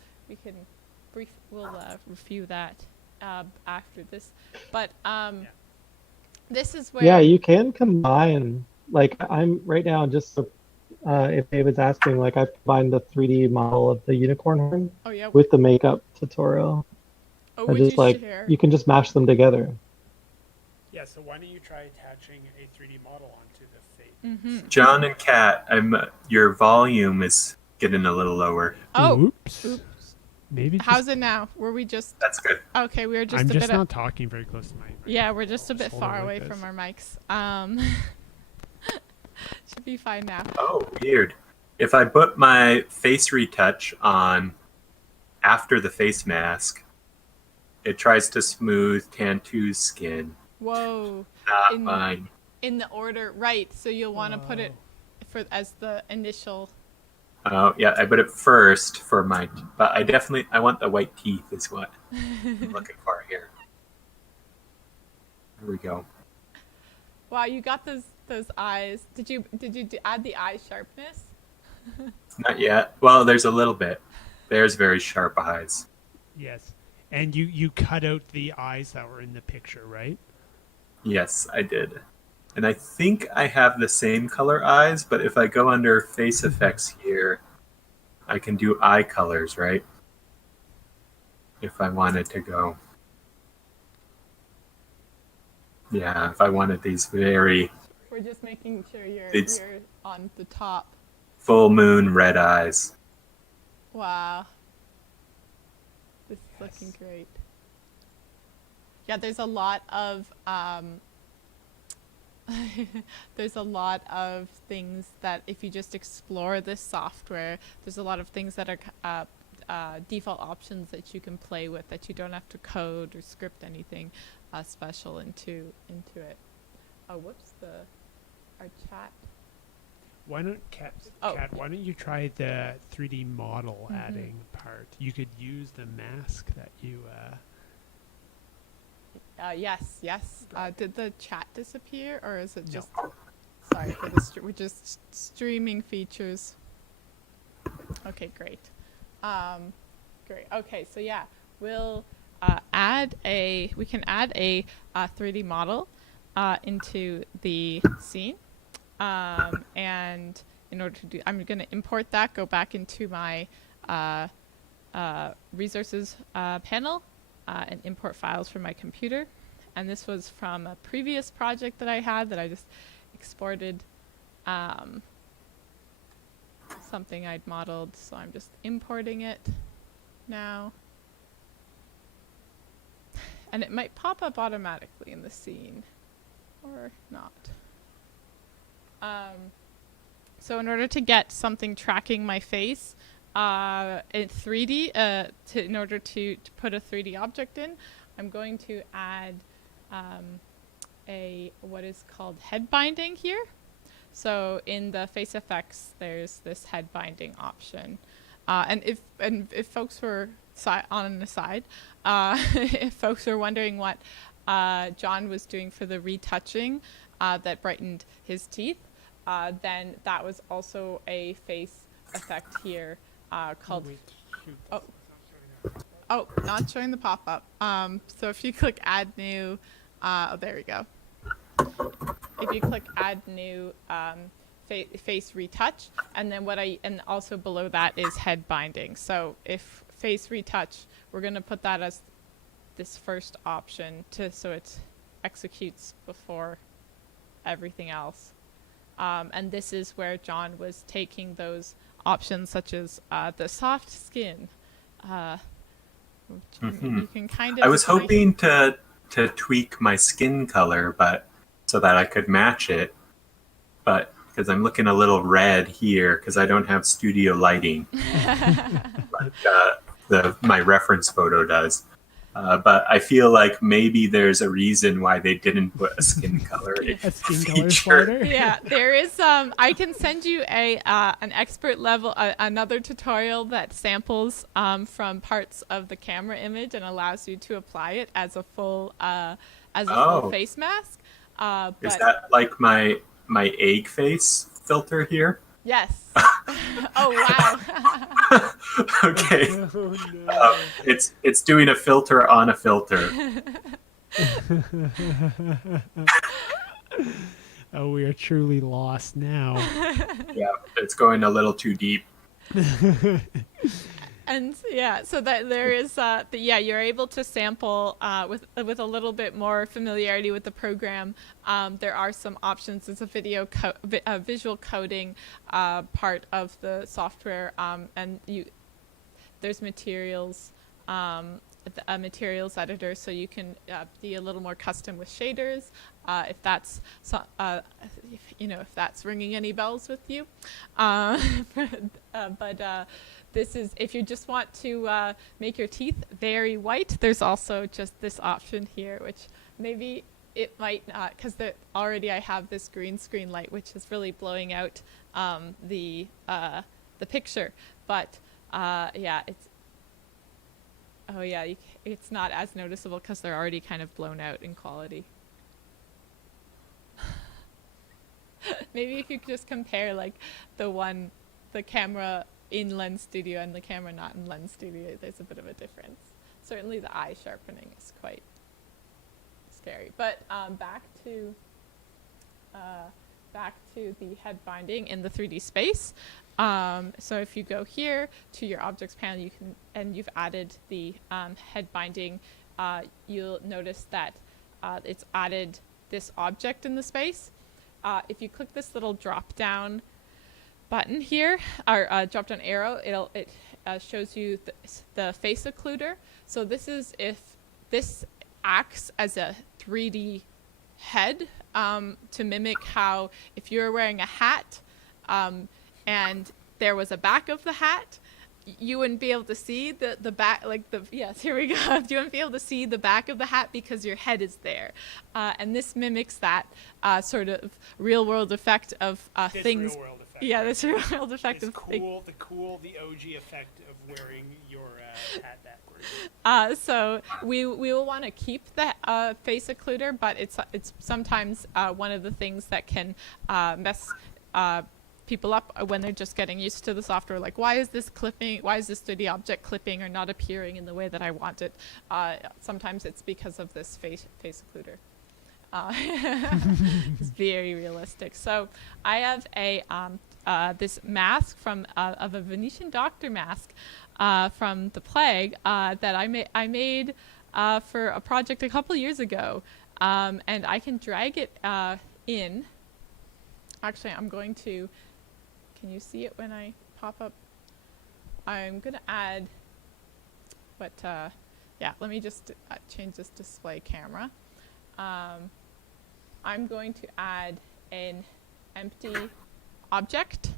review that after this. But this is where you can combine. Like I'm right now, just if David's asking, like I combined the 3D model of the unicorn horn with the makeup tutorial. Oh, you can just mash them together. Yeah, so why don't you try attaching a 3D model onto the face? Mm-hmm. John and Kat, your volume is getting a little lower. Oh, oops. Maybe. How's it now? Were we just? That's good. Okay, we were just. I'm a just bit not talking very close to my. Yeah, we're just a bit far like away this. from our mics. Should be fine now. Oh, weird. If I put my face retouch on after the face mask, it tries to smooth Tantu's skin. Whoa. Not mine. In the order, right? So you'll want to put it as the initial. Oh yeah, I put it first for my. But I want the white teeth is what I'm looking for here. There we go. Wow, you got those eyes. Did you add the eye sharpness? Not yet. Well, there's a little bit. There's very sharp eyes. Yes, and you cut out the eyes that were in the picture, right? Yes, I did. And I think I have the same color eyes, but if I go under face effects here, I can do eye colors, right? If I wanted to go. Yeah, if I wanted these very... We're just making sure you're on the top. Full moon red eyes. Wow. This is looking great. Yeah, there's a lot of things that if you just explore this software, there's a lot of things that are default options that you can play with, that you don't have to code or script anything special into it. Oh, whoops! Our chat. Why don't Kat, why don't you try the 3D model adding part? You could use the mask that you. Yes. Did the chat disappear, or is it just? Sorry for the we're just streaming features. Okay, great. Great. Okay, so yeah, we'll we can add a 3D model into the scene. And in order to do, I'm going to import that, go back into my resources panel and import files from my computer. And this was from a previous project that I had that I just exported something I'd modeled. So I'm just importing it now. And it might pop up automatically in the scene or not. So in order to get something tracking my face in 3D, in order to put a 3D object in, I'm going to add what is called head binding here. So in the face effects, there's this head binding option. And if folks were on an aside, if folks were wondering what John was doing for the retouching that brightened his teeth, then that was also a face effect here called. Oh, not showing the pop-up. So if you click Add New, there we go. If you click Add New face retouch, and then and also below that is head binding. So if face retouch, we're going to put that as this first option so it executes before everything else. And this is where John was taking those options such as the soft skin. You can kind of. I was hoping to tweak my skin color, but so that I could match it, but because I'm looking a little red here because I don't have studio lighting, but my reference photo does. But I feel like maybe there's a reason why they didn't put a skin color feature. Yeah, there is. I can send you an expert level, another tutorial that samples from parts of the camera image and allows you to apply it as a full full face mask. Is that like my egg face filter here? Yes. Oh wow. Okay. Oh, no. It's doing a filter on a filter. Oh, we are truly lost now. Yeah, it's going a little too deep. And yeah, so that there is you're able to sample with a little bit more familiarity with the program. There are some options. There's a visual coding part of the software, and there's materials, a materials editor, so you can be a little more custom with shaders if that's if that's ringing any bells with you. But this is if you just want to make your teeth very white. There's also just this option here, which maybe it might not, because already I have this green screen light, which is really blowing out the picture. But it's not as noticeable because they're already kind of blown out in quality. Maybe if you could just compare like the camera in Lens Studio and the camera not in Lens Studio, there's a bit of a difference. Certainly the eye sharpening is quite scary. But back to the head binding in the 3D space. So if you go here to your objects panel, you've added the head binding, you'll notice that it's added this object in the space. If you click this little drop down button here, or drop down arrow, it shows you the face occluder. So this is if this acts as a 3D head to mimic how if you're wearing a hat and there was a back of the hat, you wouldn't be able to see the back, yes, here we go. You wouldn't be able to see the back of the hat because your head is there. And this mimics that sort of real world effect of things. Yeah, the surreal effect It's of cool, the OG effect of wearing your hat backwards. So we will want to keep the face occluder, but it's sometimes one of the things that can mess people up when they're just getting used to the software. Like, why is this 3D object clipping or not appearing in the way that I want it? Sometimes it's because of this face occluder. It's very realistic. So I have a this mask from of a Venetian doctor mask from the plague that I made for a project a couple years ago, and I can drag it in. Actually, I'm going to. Can you see it when I pop up? I'm gonna add. But yeah, let me just change this display camera. I'm going to add an empty object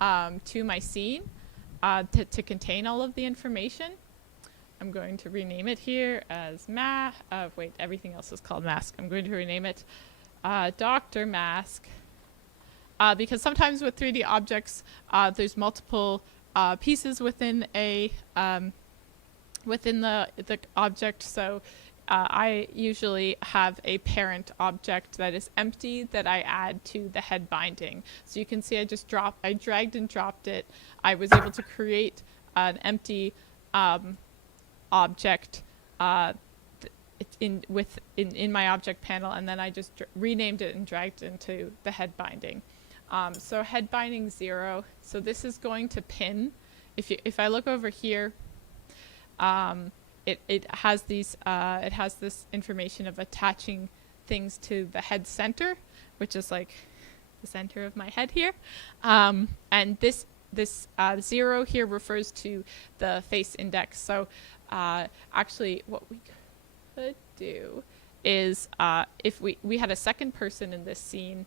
to my scene to contain all of the information. I'm going to rename it here as wait, everything else is called mask. I'm going to rename it Doctor Mask because sometimes with 3D objects, there's multiple pieces within a within the object. So I usually have a parent object that is empty that I add to the head binding. So you can see I dragged and dropped it. I was able to create an empty object in my object panel, and then I just renamed it and dragged it into the head binding. So head binding 0. So this is going to pin. If I look over here, it has this information of attaching things to the head center, which is like the center of my head here, and this 0 here refers to the face index. So actually, what we could do is if we had a second person in this scene,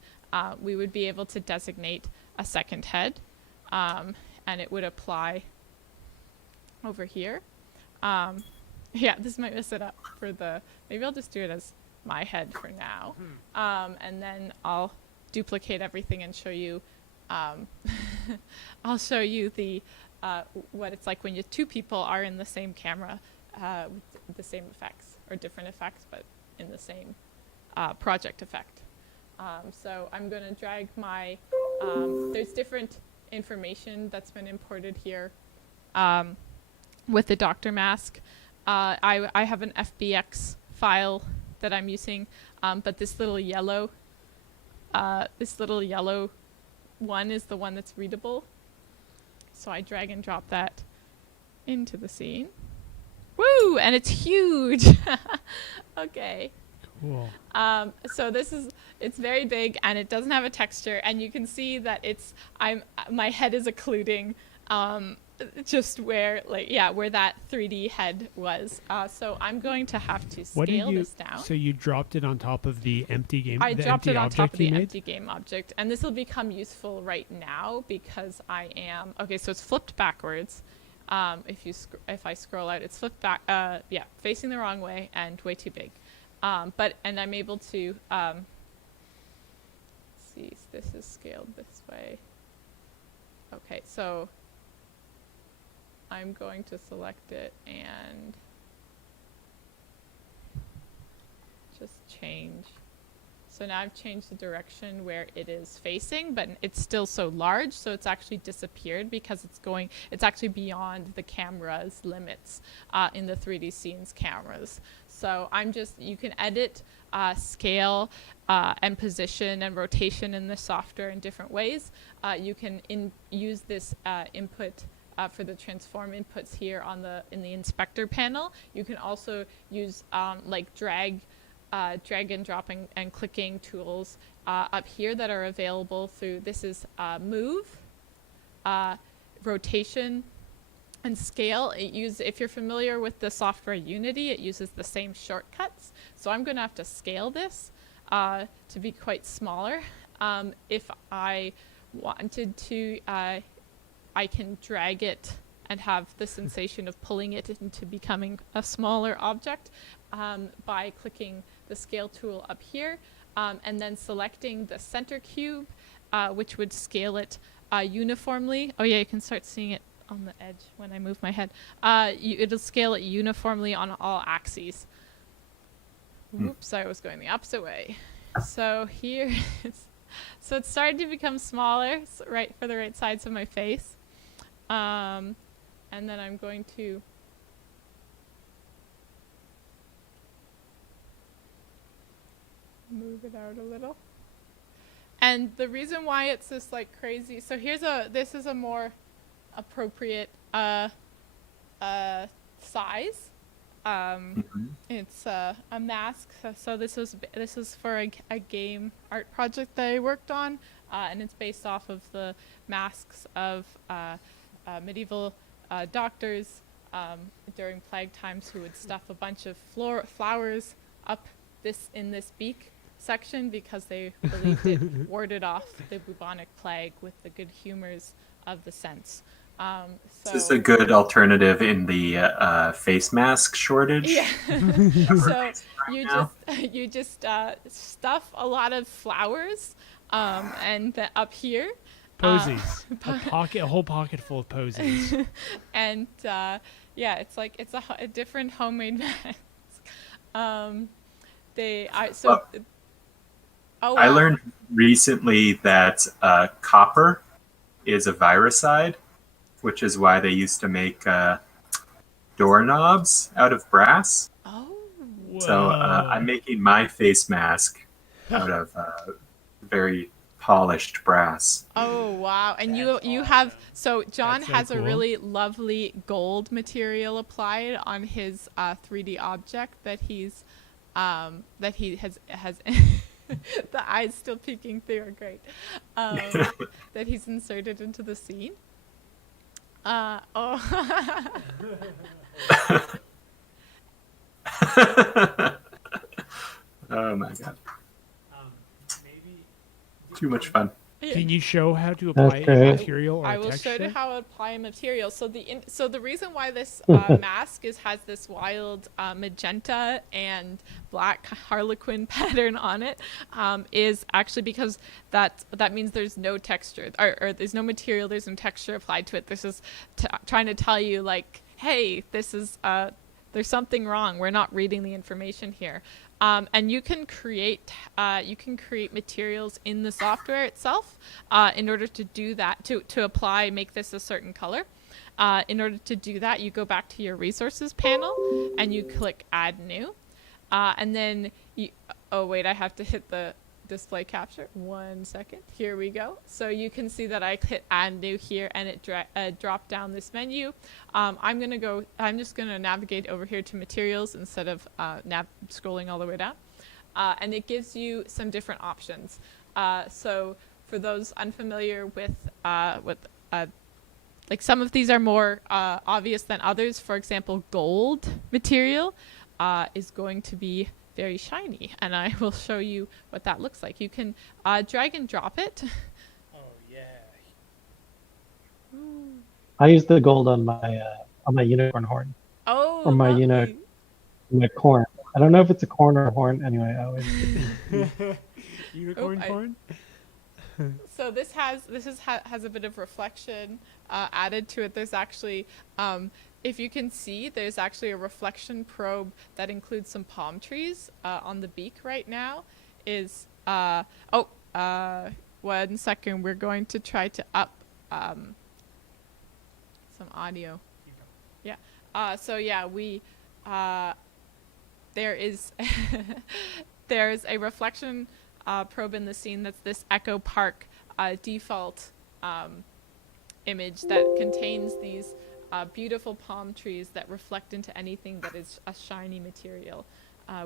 we would be able to designate a second head, and it would apply over here. Yeah, this might mess it up for maybe I'll just do it as my head for now. And then I'll duplicate everything and show you, I'll show you what it's like when two people are in the same camera with the same effects, or different effects, but in the same project effect. So I'm going to drag there's different information that's been imported here with the doctor mask. I have an FBX file that I'm using, but this little yellow one is the one that's readable. So I drag and drop that into the scene. Woo! And it's huge. Okay. Cool. So it's very big, and it doesn't have a texture, and you can see that my head is occluding just where that 3D head was. So I'm going to have to scale this down. So you dropped it on top of the empty game. I dropped it on top of the empty game object, and this will become useful right now because I am okay. So it's flipped backwards. If I scroll out, it's flipped back. Facing the wrong way and way too big. And I'm able to see. This is scaled this way. Okay, so I'm going to select it and just change. So now I've changed the direction where it is facing, but it's still so large, so it's actually disappeared because it's actually beyond the camera's limits in the 3D scenes cameras. So you can edit scale and position and rotation in the software in different ways. You can use this input for the transform inputs here in the inspector panel. You can also use like drag and dropping and clicking tools up here that are available through, this is move, rotation, and scale. If you're familiar with the software Unity, it uses the same shortcuts. So I'm going to have to scale this to be quite smaller. If I wanted to, I can drag it and have the sensation of pulling it into becoming a smaller object by clicking the scale tool up here and then selecting the center cube, which would scale it uniformly. Oh yeah, you can start seeing it on the edge when I move my head. It'll scale it uniformly on all axes. Whoops, I was going the opposite way. So here so it's starting to become smaller, right for the right sides of my face. And then I'm going to move it out a little. And the reason why it's this like crazy, so this is a more appropriate size. It's a mask. So this is for a game art project that I worked on, and it's based off of the masks of medieval doctors during plague times who would stuff a bunch of flowers up in this beak section because they believed it warded off the bubonic plague with the good humors of the scents. Is this a good alternative in the face mask shortage? Yeah. So you just stuff a lot of flowers, and up here. Posies. A whole pocket full of posies. And yeah, it's like it's a different homemade mask. I learned recently that copper is a viricide, which is why they used to make doorknobs out of brass. Oh. So I'm making my face mask out of very polished brass. Oh wow! And That's you awesome. have John That's so has a cool. really lovely gold material applied on his 3D object that he has the eyes still peeking through are great. That he's inserted into the scene. Oh my god. Maybe Too much fun. Can you show how to apply That's great. a material or I a will texture? show you how to apply a material. So the reason why this mask has this wild magenta and black harlequin pattern on it is actually because that means there's no texture or there's no material, there's no texture applied to it. This is trying to tell you like, hey, this is there's something wrong. We're not reading the information here. And you can create materials in the software itself in order to do that, to make this a certain color. In order to do that, you go back to your resources panel and you click add new. And then oh wait, I have to hit the display capture. 1 second. Here we go. So you can see that I hit add new here and it dropped down this menu. I'm just gonna navigate over here to materials instead of scrolling all the way down. And it gives you some different options. So for those unfamiliar with like some of these are more obvious than others. For example, gold material is going to be very shiny, and I will show you what that looks like. You can drag and drop it. Oh yeah. I use the gold on my unicorn horn Oh, or my lovely. my corn. I don't know if it's a corn or a horn. Anyway, I always Unicorn corn? So this has a bit of reflection added to it. There's actually, if you can see, there's actually a reflection probe that includes some palm trees on the beak right now. 1 second. We're going to try to up some audio. Yeah. So yeah, there is there's a reflection probe in the scene that's this Echo Park default image that contains these beautiful palm trees that reflect into anything that is a shiny material,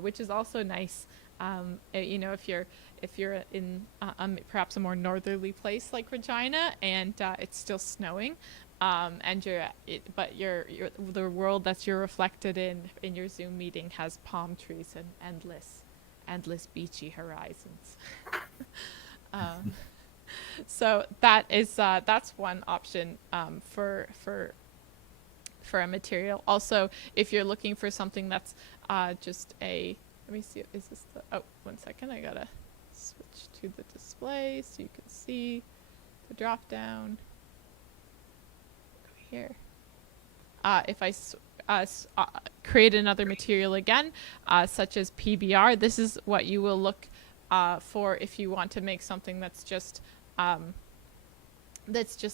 which is also nice. You know, if you're in perhaps a more northerly place like Regina and it's still snowing, and the world that you're reflected in your Zoom meeting has palm trees and endless beachy horizons. So that's one option for a material. Also, if you're looking for something that's just let me see, is this the, 1 second, I gotta switch to the display so you can see a drop down. Go here. If I create another material again, such as PBR, this is what you will look for if you want to make something that's just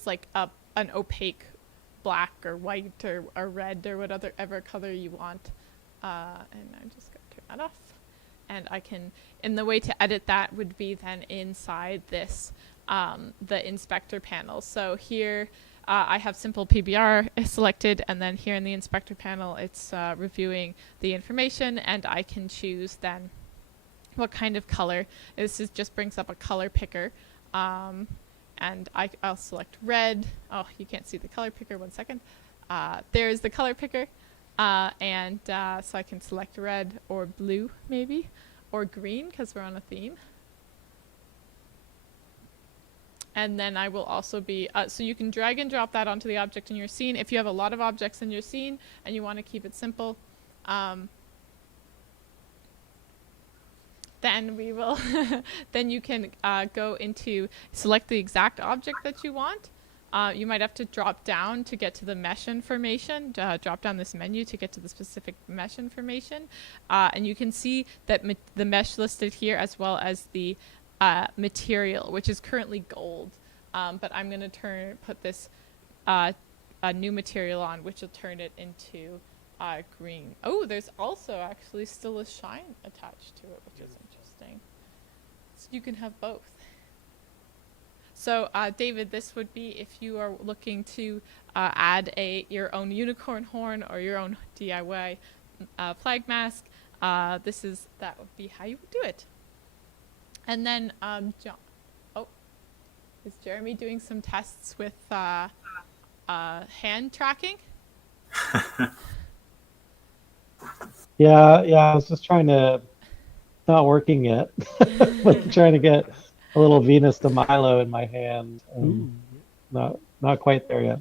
like an opaque black or white or red or whatever color you want. And I'm just going to turn that off. And I can, and the way to edit that would be then inside this, the inspector panel. So here I have simple PBR selected, and then here in the inspector panel, it's reviewing the information, and I can choose then what kind of color. This just brings up a color picker. And I'll select red. Oh, you can't see the color picker. 1 second. There's the color picker. So I can select red or blue maybe, or green because we're on a theme. And then I will also be, so you can drag and drop that onto the object in your scene. If you have a lot of objects in your scene and you want to keep it simple, then we will, then you can go into, select the exact object that you want. You might have to drop down to get to the mesh information, drop down this menu to get to the specific mesh information. And you can see that the mesh listed here, as well as the material, which is currently gold. But I'm going to put this a new material on, which will turn it into green. Oh, there's also actually still a shine attached to it, which is interesting. So you can have both. So David, this would be if you are looking to add your own unicorn horn or your own DIY flag mask. That would be how you would do it. And then John, is Jeremy doing some tests with hand tracking? Yeah, I was just trying to, not working yet. Like trying to get a little Venus de Milo in my hand. Not quite there yet.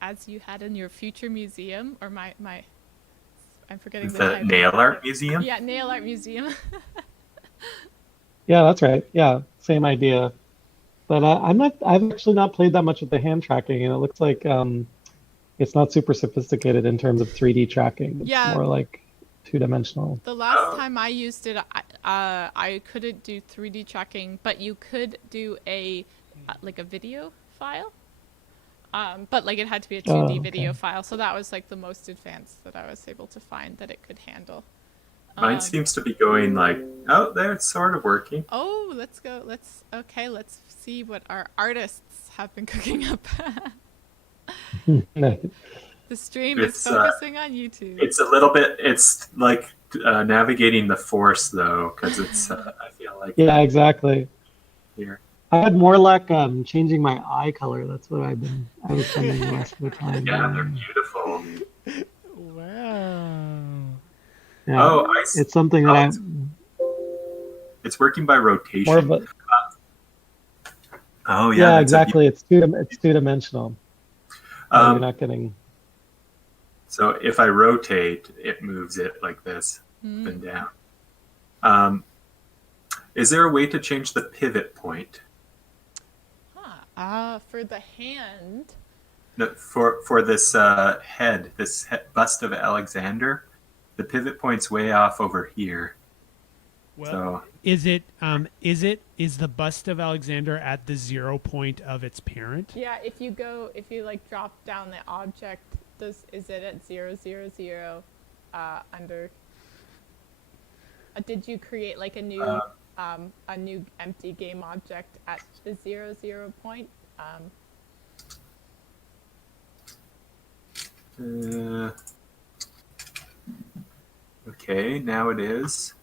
As you had in your future museum, or my I'm forgetting the nail art museum. Yeah, nail art museum. Yeah, that's right. Yeah, same idea. But I've actually not played that much with the hand tracking, and it looks like it's not super sophisticated in terms of 3D tracking. It's more like two-dimensional. The last time I used it, I couldn't do 3D tracking, but you could do like a video file. But like it had to be a 2D video file, so that was like the most advanced that I was able to find that it could handle. Mine seems to be going like, oh, there, it's sort of working. Oh, let's go. Let's see what our artists have been cooking up. The stream is focusing on YouTube. It's a little bit, it's like navigating the force though, because it's, I feel like. Yeah, exactly. Here. I had more luck changing my eye color. That's what I was spending the rest of the time. Yeah, they're beautiful. Wow. Yeah, oh, it's something that it's working by rotation. More of a, oh yeah. Yeah, exactly. It's two-dimensional. You're not getting. So if I rotate, it moves it like this, up and down. Is there a way to change the pivot point? For the hand. No, for this head, bust of Alexander, the pivot point's way off over here. Well, so, is the bust of Alexander at the 0 point of its parent? Yeah, if you like drop down the object, is it at 0, 0, 0 under? Did you create like a new empty game object at the 0, 0 point? Okay, now it is.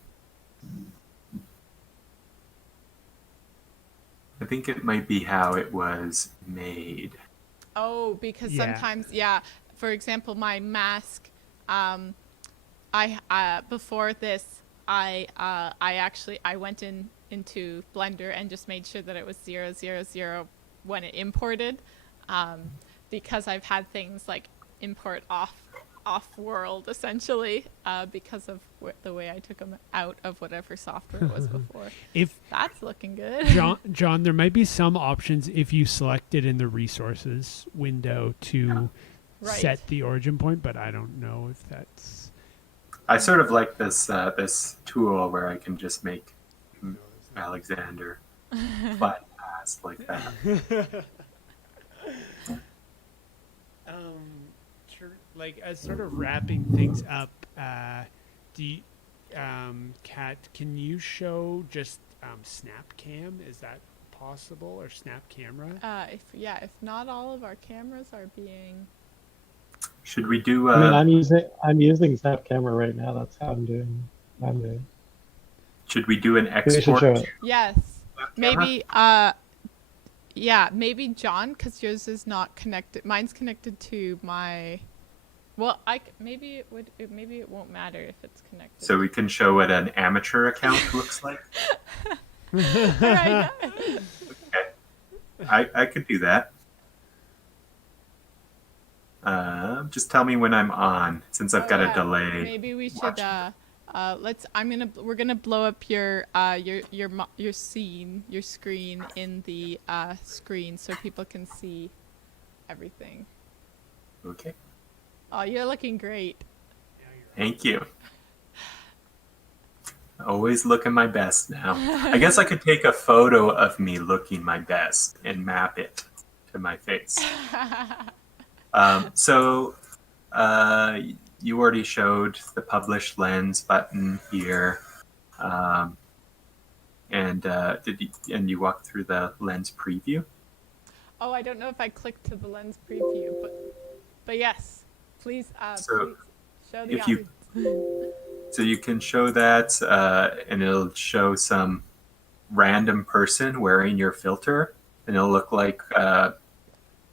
I think it might be how it was made. Oh, because sometimes, for example, my mask, before this, I went into Blender and just made sure that it was 0, 0, 0 when it imported, because I've had things like import off off-world essentially because of the way I took them out of whatever software it was before. If That's looking good. John, there might be some options if you select it in the resources window to Right. set the origin point, but I don't know if that's. I sort of like this this tool where I can just make Alexander fly past like that. Like as sort of wrapping things up, do you, Kat, can you show just snap cam? Is that possible, or snap camera? If not all of our cameras are being. Should we do? I mean, I'm using Snap Camera right now. That's how I'm doing. Should we do an We should show export? it. Yes. Camera? Maybe maybe John, because yours is not connected. Mine's connected to my. Well, maybe it won't matter if it's connected. So we can show what an amateur account looks like. Alright. Okay, I could do that. Just tell me when I'm on, since I've got a delay. Maybe we should watching. we're gonna blow up your scene, your screen in the screen so people can see everything. Okay, Oh, you're looking great. thank you. Always looking my best now. I guess I could take a photo of me looking my best and map it to my face. You already showed the publish lens button here, and you walked through the lens preview? Oh, I don't know if I clicked to the lens preview, but yes, please, So please show the if you- audience. So you can show that, and it'll show some random person wearing your filter, and it'll look like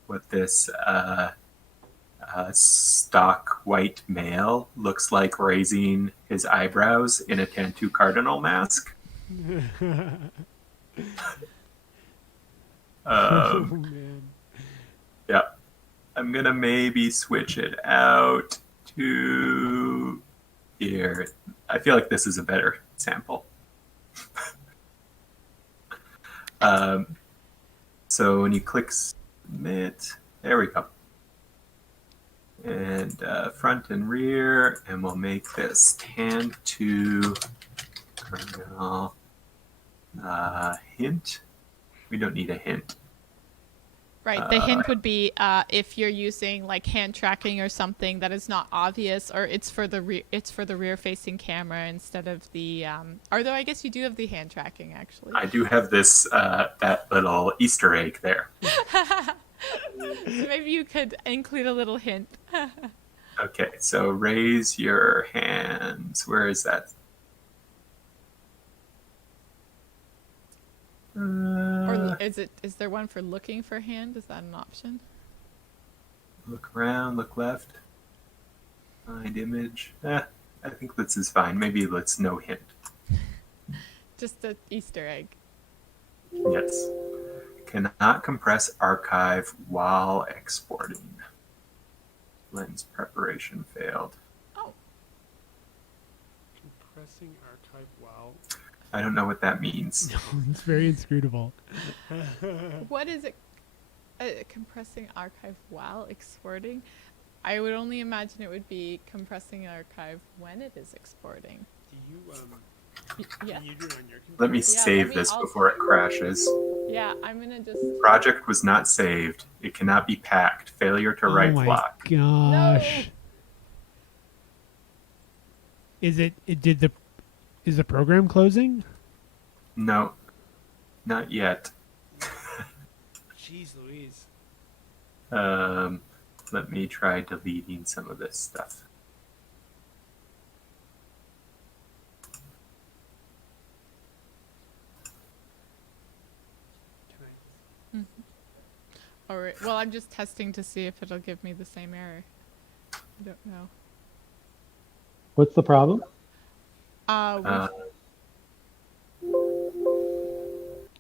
what this stock white male looks like, raising his eyebrows in a Tantu cardinal mask. Oh man. Yeah, I'm gonna maybe switch it out to here. I feel like this is a better sample. So when you click submit, there we go. And front and rear, and we'll make this Tantu cardinal hint. We don't need a hint. Right. The hint would be if you're using like hand tracking or something that is not obvious, or it's for the rear-facing camera instead of the. Although I guess you do have the hand tracking actually. I do have this that little Easter egg there. So maybe you could include a little hint. Okay, so raise your hands. Where is that? Or is there one for looking for hand? Is that an option? Look around, look left. Find image. I think this is fine. Maybe let's no hint. Just an Easter egg. Yes. Cannot compress archive while exporting. Lens preparation failed. Oh. Compressing archive while. I don't know what that means. No, it's very inscrutable. What is it? Compressing archive while exporting? I would only imagine it would be compressing archive when it is exporting. Do you Yeah. Can you do it on your computer? Let me Yeah, save let me- this I'll- before it crashes. Yeah, I'm gonna just. Project was not saved. It cannot be packed. Failure to write Oh my block. gosh. Is the program closing? No, not yet. Jeez Louise. Let me try deleting some of this stuff. Can I? All right. Well, I'm just testing to see if it'll give me the same error. I don't know. What's the problem?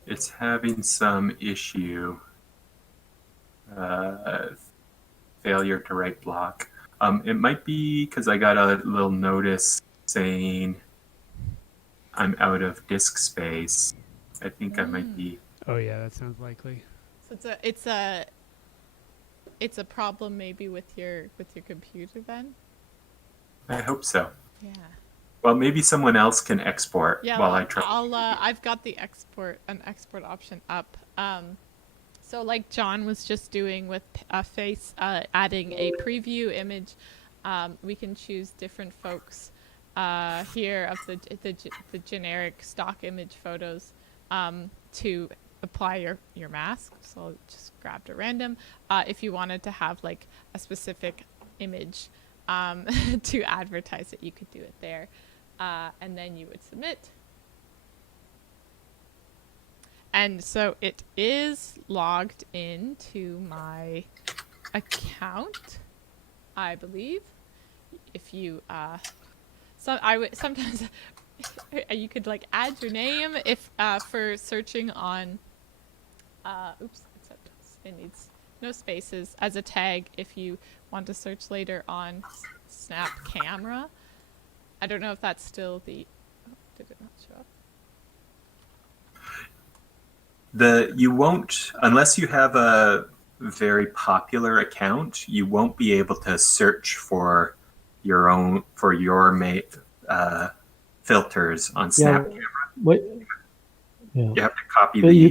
It's having some issue. Failure to write block. It might be because I got a little notice saying I'm out of disk space. I think I might be. Oh yeah, that sounds likely. So it's a problem maybe with your computer then. I hope so. Yeah. Well, maybe someone else can export Yeah, while I try. I've got the export option up. So like John was just doing with face, adding a preview image, we can choose different folks here of the generic stock image photos to apply your mask. So I'll just grabbed a random. If you wanted to have like a specific image to advertise it, you could do it there. And then you would submit. And so it is logged into my account, I believe. If you, sometimes you could like add your name if for searching on. Oops, except it needs no spaces as a tag if you want to search later on Snap Camera. I don't know if that's still the. Oh, did it not show up? You won't, unless you have a very popular account, you won't be able to search for your filters on Snap Camera. What? Yeah. You have to copy But the. you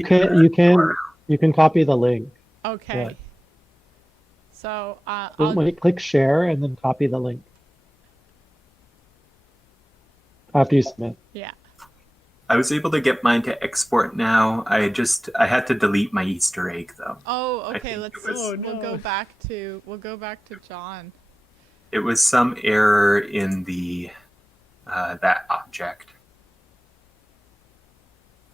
can copy the link. Okay. Yeah. So When you click share and then copy the link after you submit. yeah. I was able to get mine to export now. I had to delete my Easter egg though. Oh, I okay. think We'll go back to John. It was some error in the that object.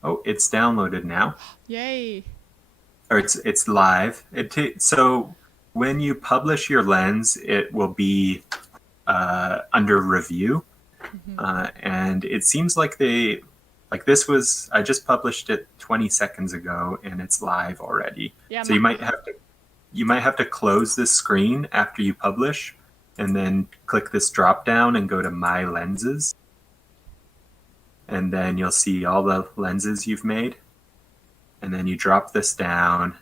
Oh, it's downloaded now. Yay. Or it's live. So when you publish your lens, it will be under review, and it seems like I just published it 20 seconds ago, and it's live already. Yeah, so you might have to close this screen after you publish, and then click this drop down and go to My Lenses, and then you'll see all the lenses you've made. And then you drop this down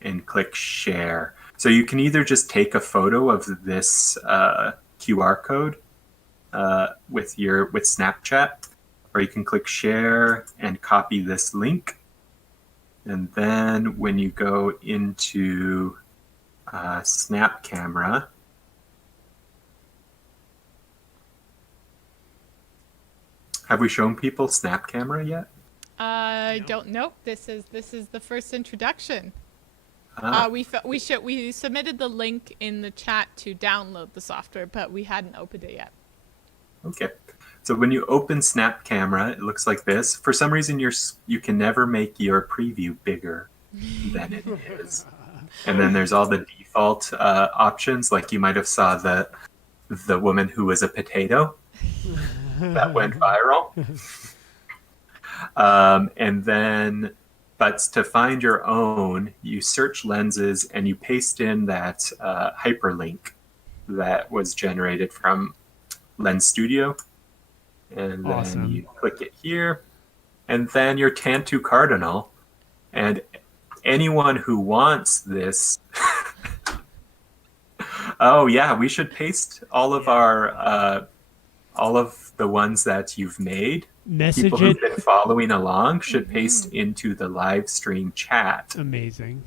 and click share. So you can either just take a photo of this QR code with Snapchat, or you can click share and copy this link. And then when you go into Snap Camera, have we shown people Snap Camera yet? I don't know. This is the first introduction. We submitted the link in the chat to download the software, but we hadn't opened it yet. Okay. So when you open Snap Camera, it looks like this. For some reason, you can never make your preview bigger than it is. And then there's all the default options, like you might have saw the woman who was a potato that went viral. And then, but to find your own, you search lenses and you paste in that hyperlink that was generated from Lens Studio. And then you click it here. And then your Tantu Cardinal. And anyone who wants this. Oh, yeah, we should paste all of all of the ones that you've made. People who've been following along should paste into the live stream chat. Amazing.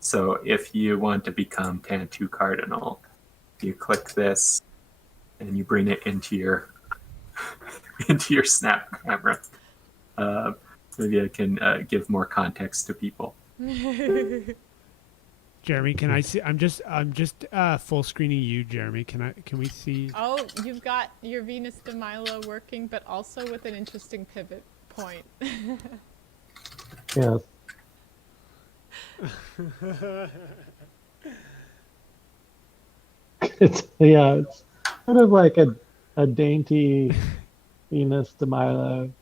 So if you want to become Tantu Cardinal, you click this and you bring it into your Snap Camera. Maybe I can give more context to people. Jeremy, can I see? I'm just full screening you, Jeremy. Can we see? Oh, you've got your Venus de Milo working, but also with an interesting pivot point. Yes. It's kind of like a dainty Venus de Milo.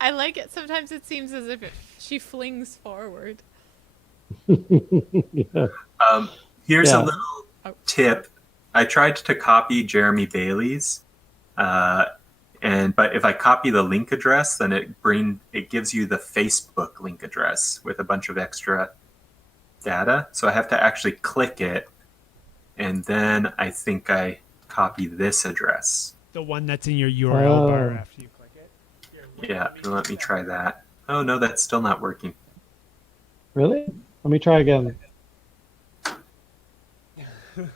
I like it. Sometimes it seems as if she flings forward. Yeah. Here's a Yeah. little Oh. tip. I tried to copy Jeremy Bailey's, but if I copy the link address, then it gives you the Facebook link address with a bunch of extra data. So I have to actually click it, and then I think I copy this address. The one that's in your URL bar after you click it. Here, Yeah, let me try that. Oh no, that's still not working. Really? Let me try again. Stream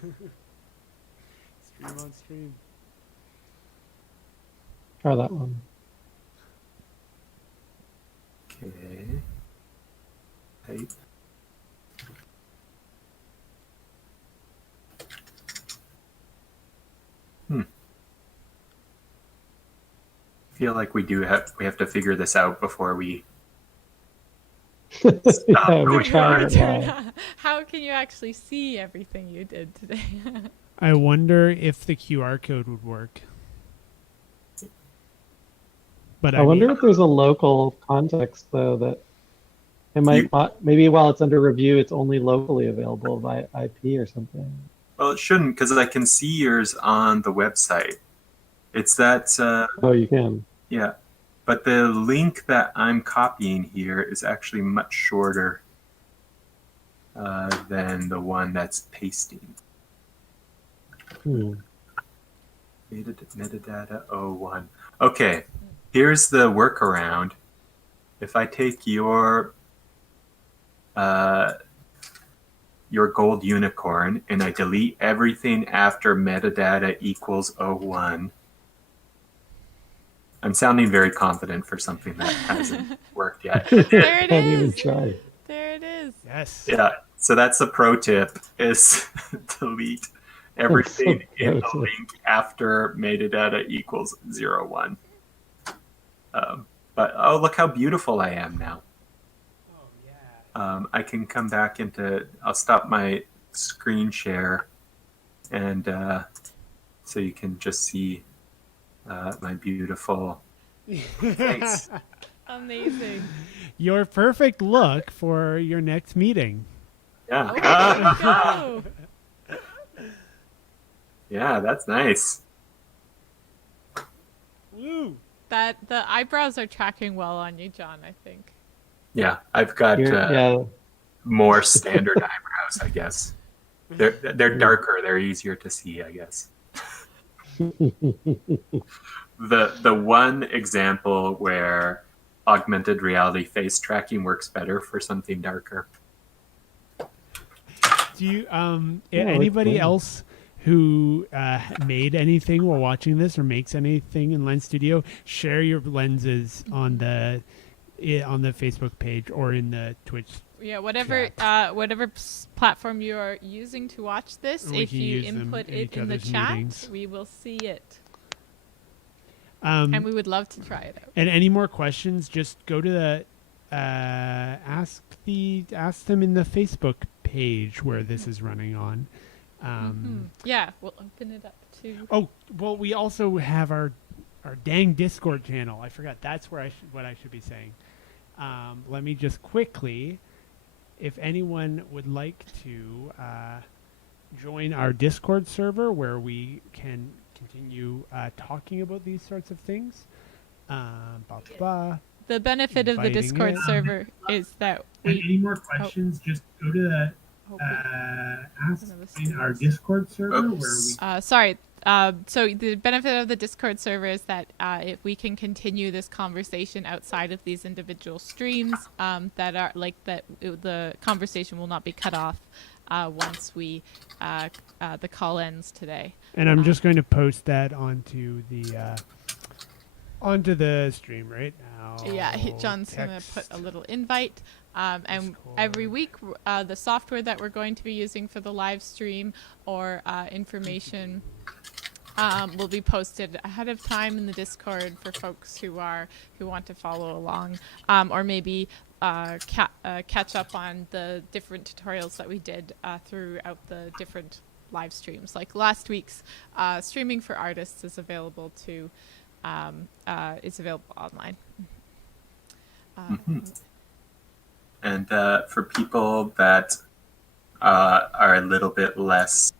on stream. Try that one. Okay. Type. Feel like we have to figure this out before we Yeah, we Your try it turn. live. How can you actually see everything you did today? I wonder if the QR code would work. But I wonder if there's a local context though that it might maybe while it's under review, it's only locally available by IP or something. Well, it shouldn't, because I can see yours on the website. It's that. Oh, you can. Yeah, but the link that I'm copying here is actually much shorter than the one that's pasting. Metadata 01. Okay, here's the workaround. If I take your gold unicorn and I delete everything after metadata equals 01, I'm sounding very confident for something that hasn't worked yet. There it Can't even is. try. There it is. Yes. Yeah, so that's the pro tip, is delete everything in the pro tip. link after metadata equals 01. But oh, look how beautiful I am now. Oh, yeah. I can come back I'll stop my screen share, and so you can just see my beautiful face. Amazing. Your perfect look for your next meeting. Yeah. Oh, there you go. Yeah, that's nice. Woo! The eyebrows are tracking well on you, John, I think. Yeah, I've got Yeah. more standard eyebrows, I guess. They're darker. They're easier to see, I guess. The one example where augmented reality face tracking works better for something darker. Do you Yeah, anybody cool. else who made anything while watching this or makes anything in Lens Studio, share your lenses on the Facebook page or in the Twitch. Yeah, whatever platform you are using to watch this, We if can you use them input in it each in the other's chat, meetings. we will see it. And we would love to try it out. And any more questions, just go to the ask them in the Facebook page where this is running on. Yeah, we'll open it up too. Oh, well, we also have our dang Discord channel. I forgot. That's where what I should be saying. Let me just quickly, if anyone would like to join our Discord server where we can continue talking about these sorts of things. The benefit of the Inviting Discord it. server is that And we any more questions, just go to the ask in our Discord server where we. sorry. So the benefit of the Discord server is that if we can continue this conversation outside of these individual streams, that are like that, the conversation will not be cut off once we the call ends today. And I'm just going to post that onto the stream right now. Yeah, John's going to put a little invite. And Discord. every week, the software that we're going to be using for the live stream or information will be posted ahead of time in the Discord for folks who want to follow along, or maybe catch up on the different tutorials that we did throughout the different live streams. Like last week's streaming for artists is available online. And for people that are a little bit less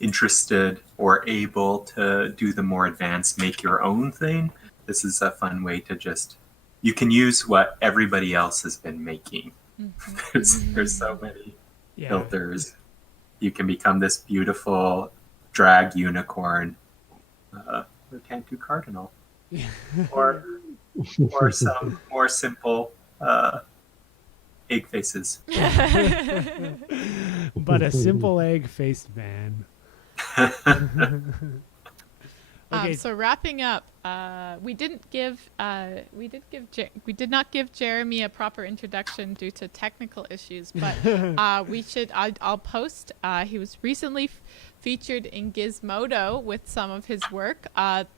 interested or able to do the more advanced make your own thing, this is a fun way to just, you can use what everybody else has been making. There's so many filters. You can become this beautiful drag unicorn. We can't do cardinal. or some more simple egg faces. But a simple egg-faced man. Okay. So wrapping up, we did not give Jeremy a proper introduction due to technical issues, but I'll post. He was recently featured in Gizmodo with some of his work. And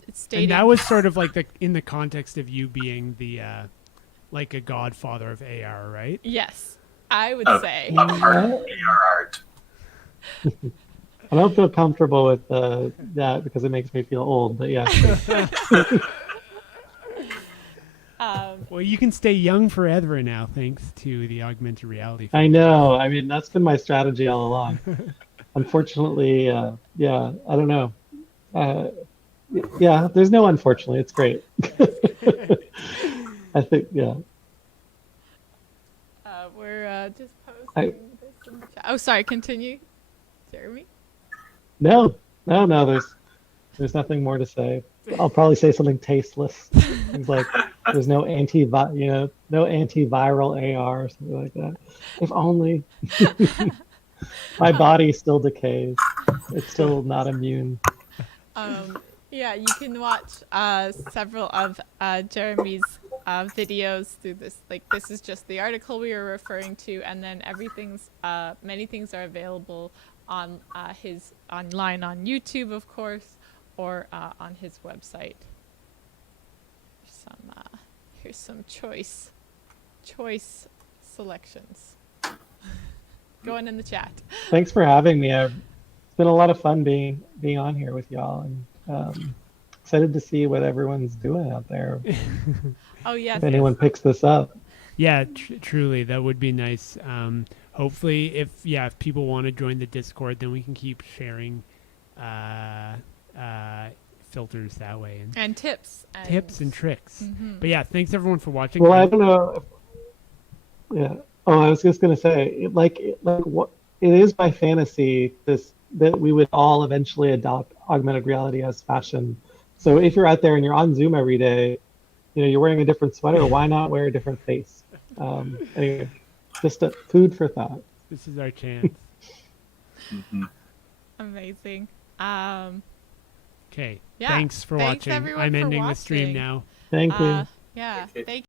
that was sort of like in the context of you being the like a godfather of AR, right? Yes, I would say. AR art. I don't feel comfortable with that because it makes me feel old, but yeah. Well, you can stay young forever now thanks to the augmented reality. I know. I mean, that's been my strategy all along. Unfortunately, yeah, I don't know. Yeah, there's no unfortunately. It's great. I think, yeah. We're just posting this in the chat. Oh, sorry, continue, Jeremy. No. There's nothing more to say. I'll probably say something tasteless. Things like there's no antiviral AR or something like that. If only. My body still decays. It's still not immune. Yeah, you can watch several of Jeremy's videos through this. Like, this is just the article we were referring to, and then many things are available on online on YouTube, of course, or on his website. Here's some choice selections going in the chat. Thanks for having me. It's been a lot of fun being on here with y'all, and excited to see what everyone's doing out there. Oh yes. If anyone picks this up. Yeah, truly, that would be nice. Hopefully, if people want to join the Discord, then we can keep sharing filters that way and tips and tricks. But yeah, thanks everyone for watching. Well, I don't know. Yeah. Oh, I was just gonna say, what it is my fantasy that we would all eventually adopt augmented reality as fashion. So if you're out there and you're on Zoom every day, you're wearing a different sweater, why not wear a different face? Anyway, just a food for thought. This is our chance. Amazing. Okay. Yeah. Thanks for watching. I'm ending the stream now. Thank you. Yeah. Thank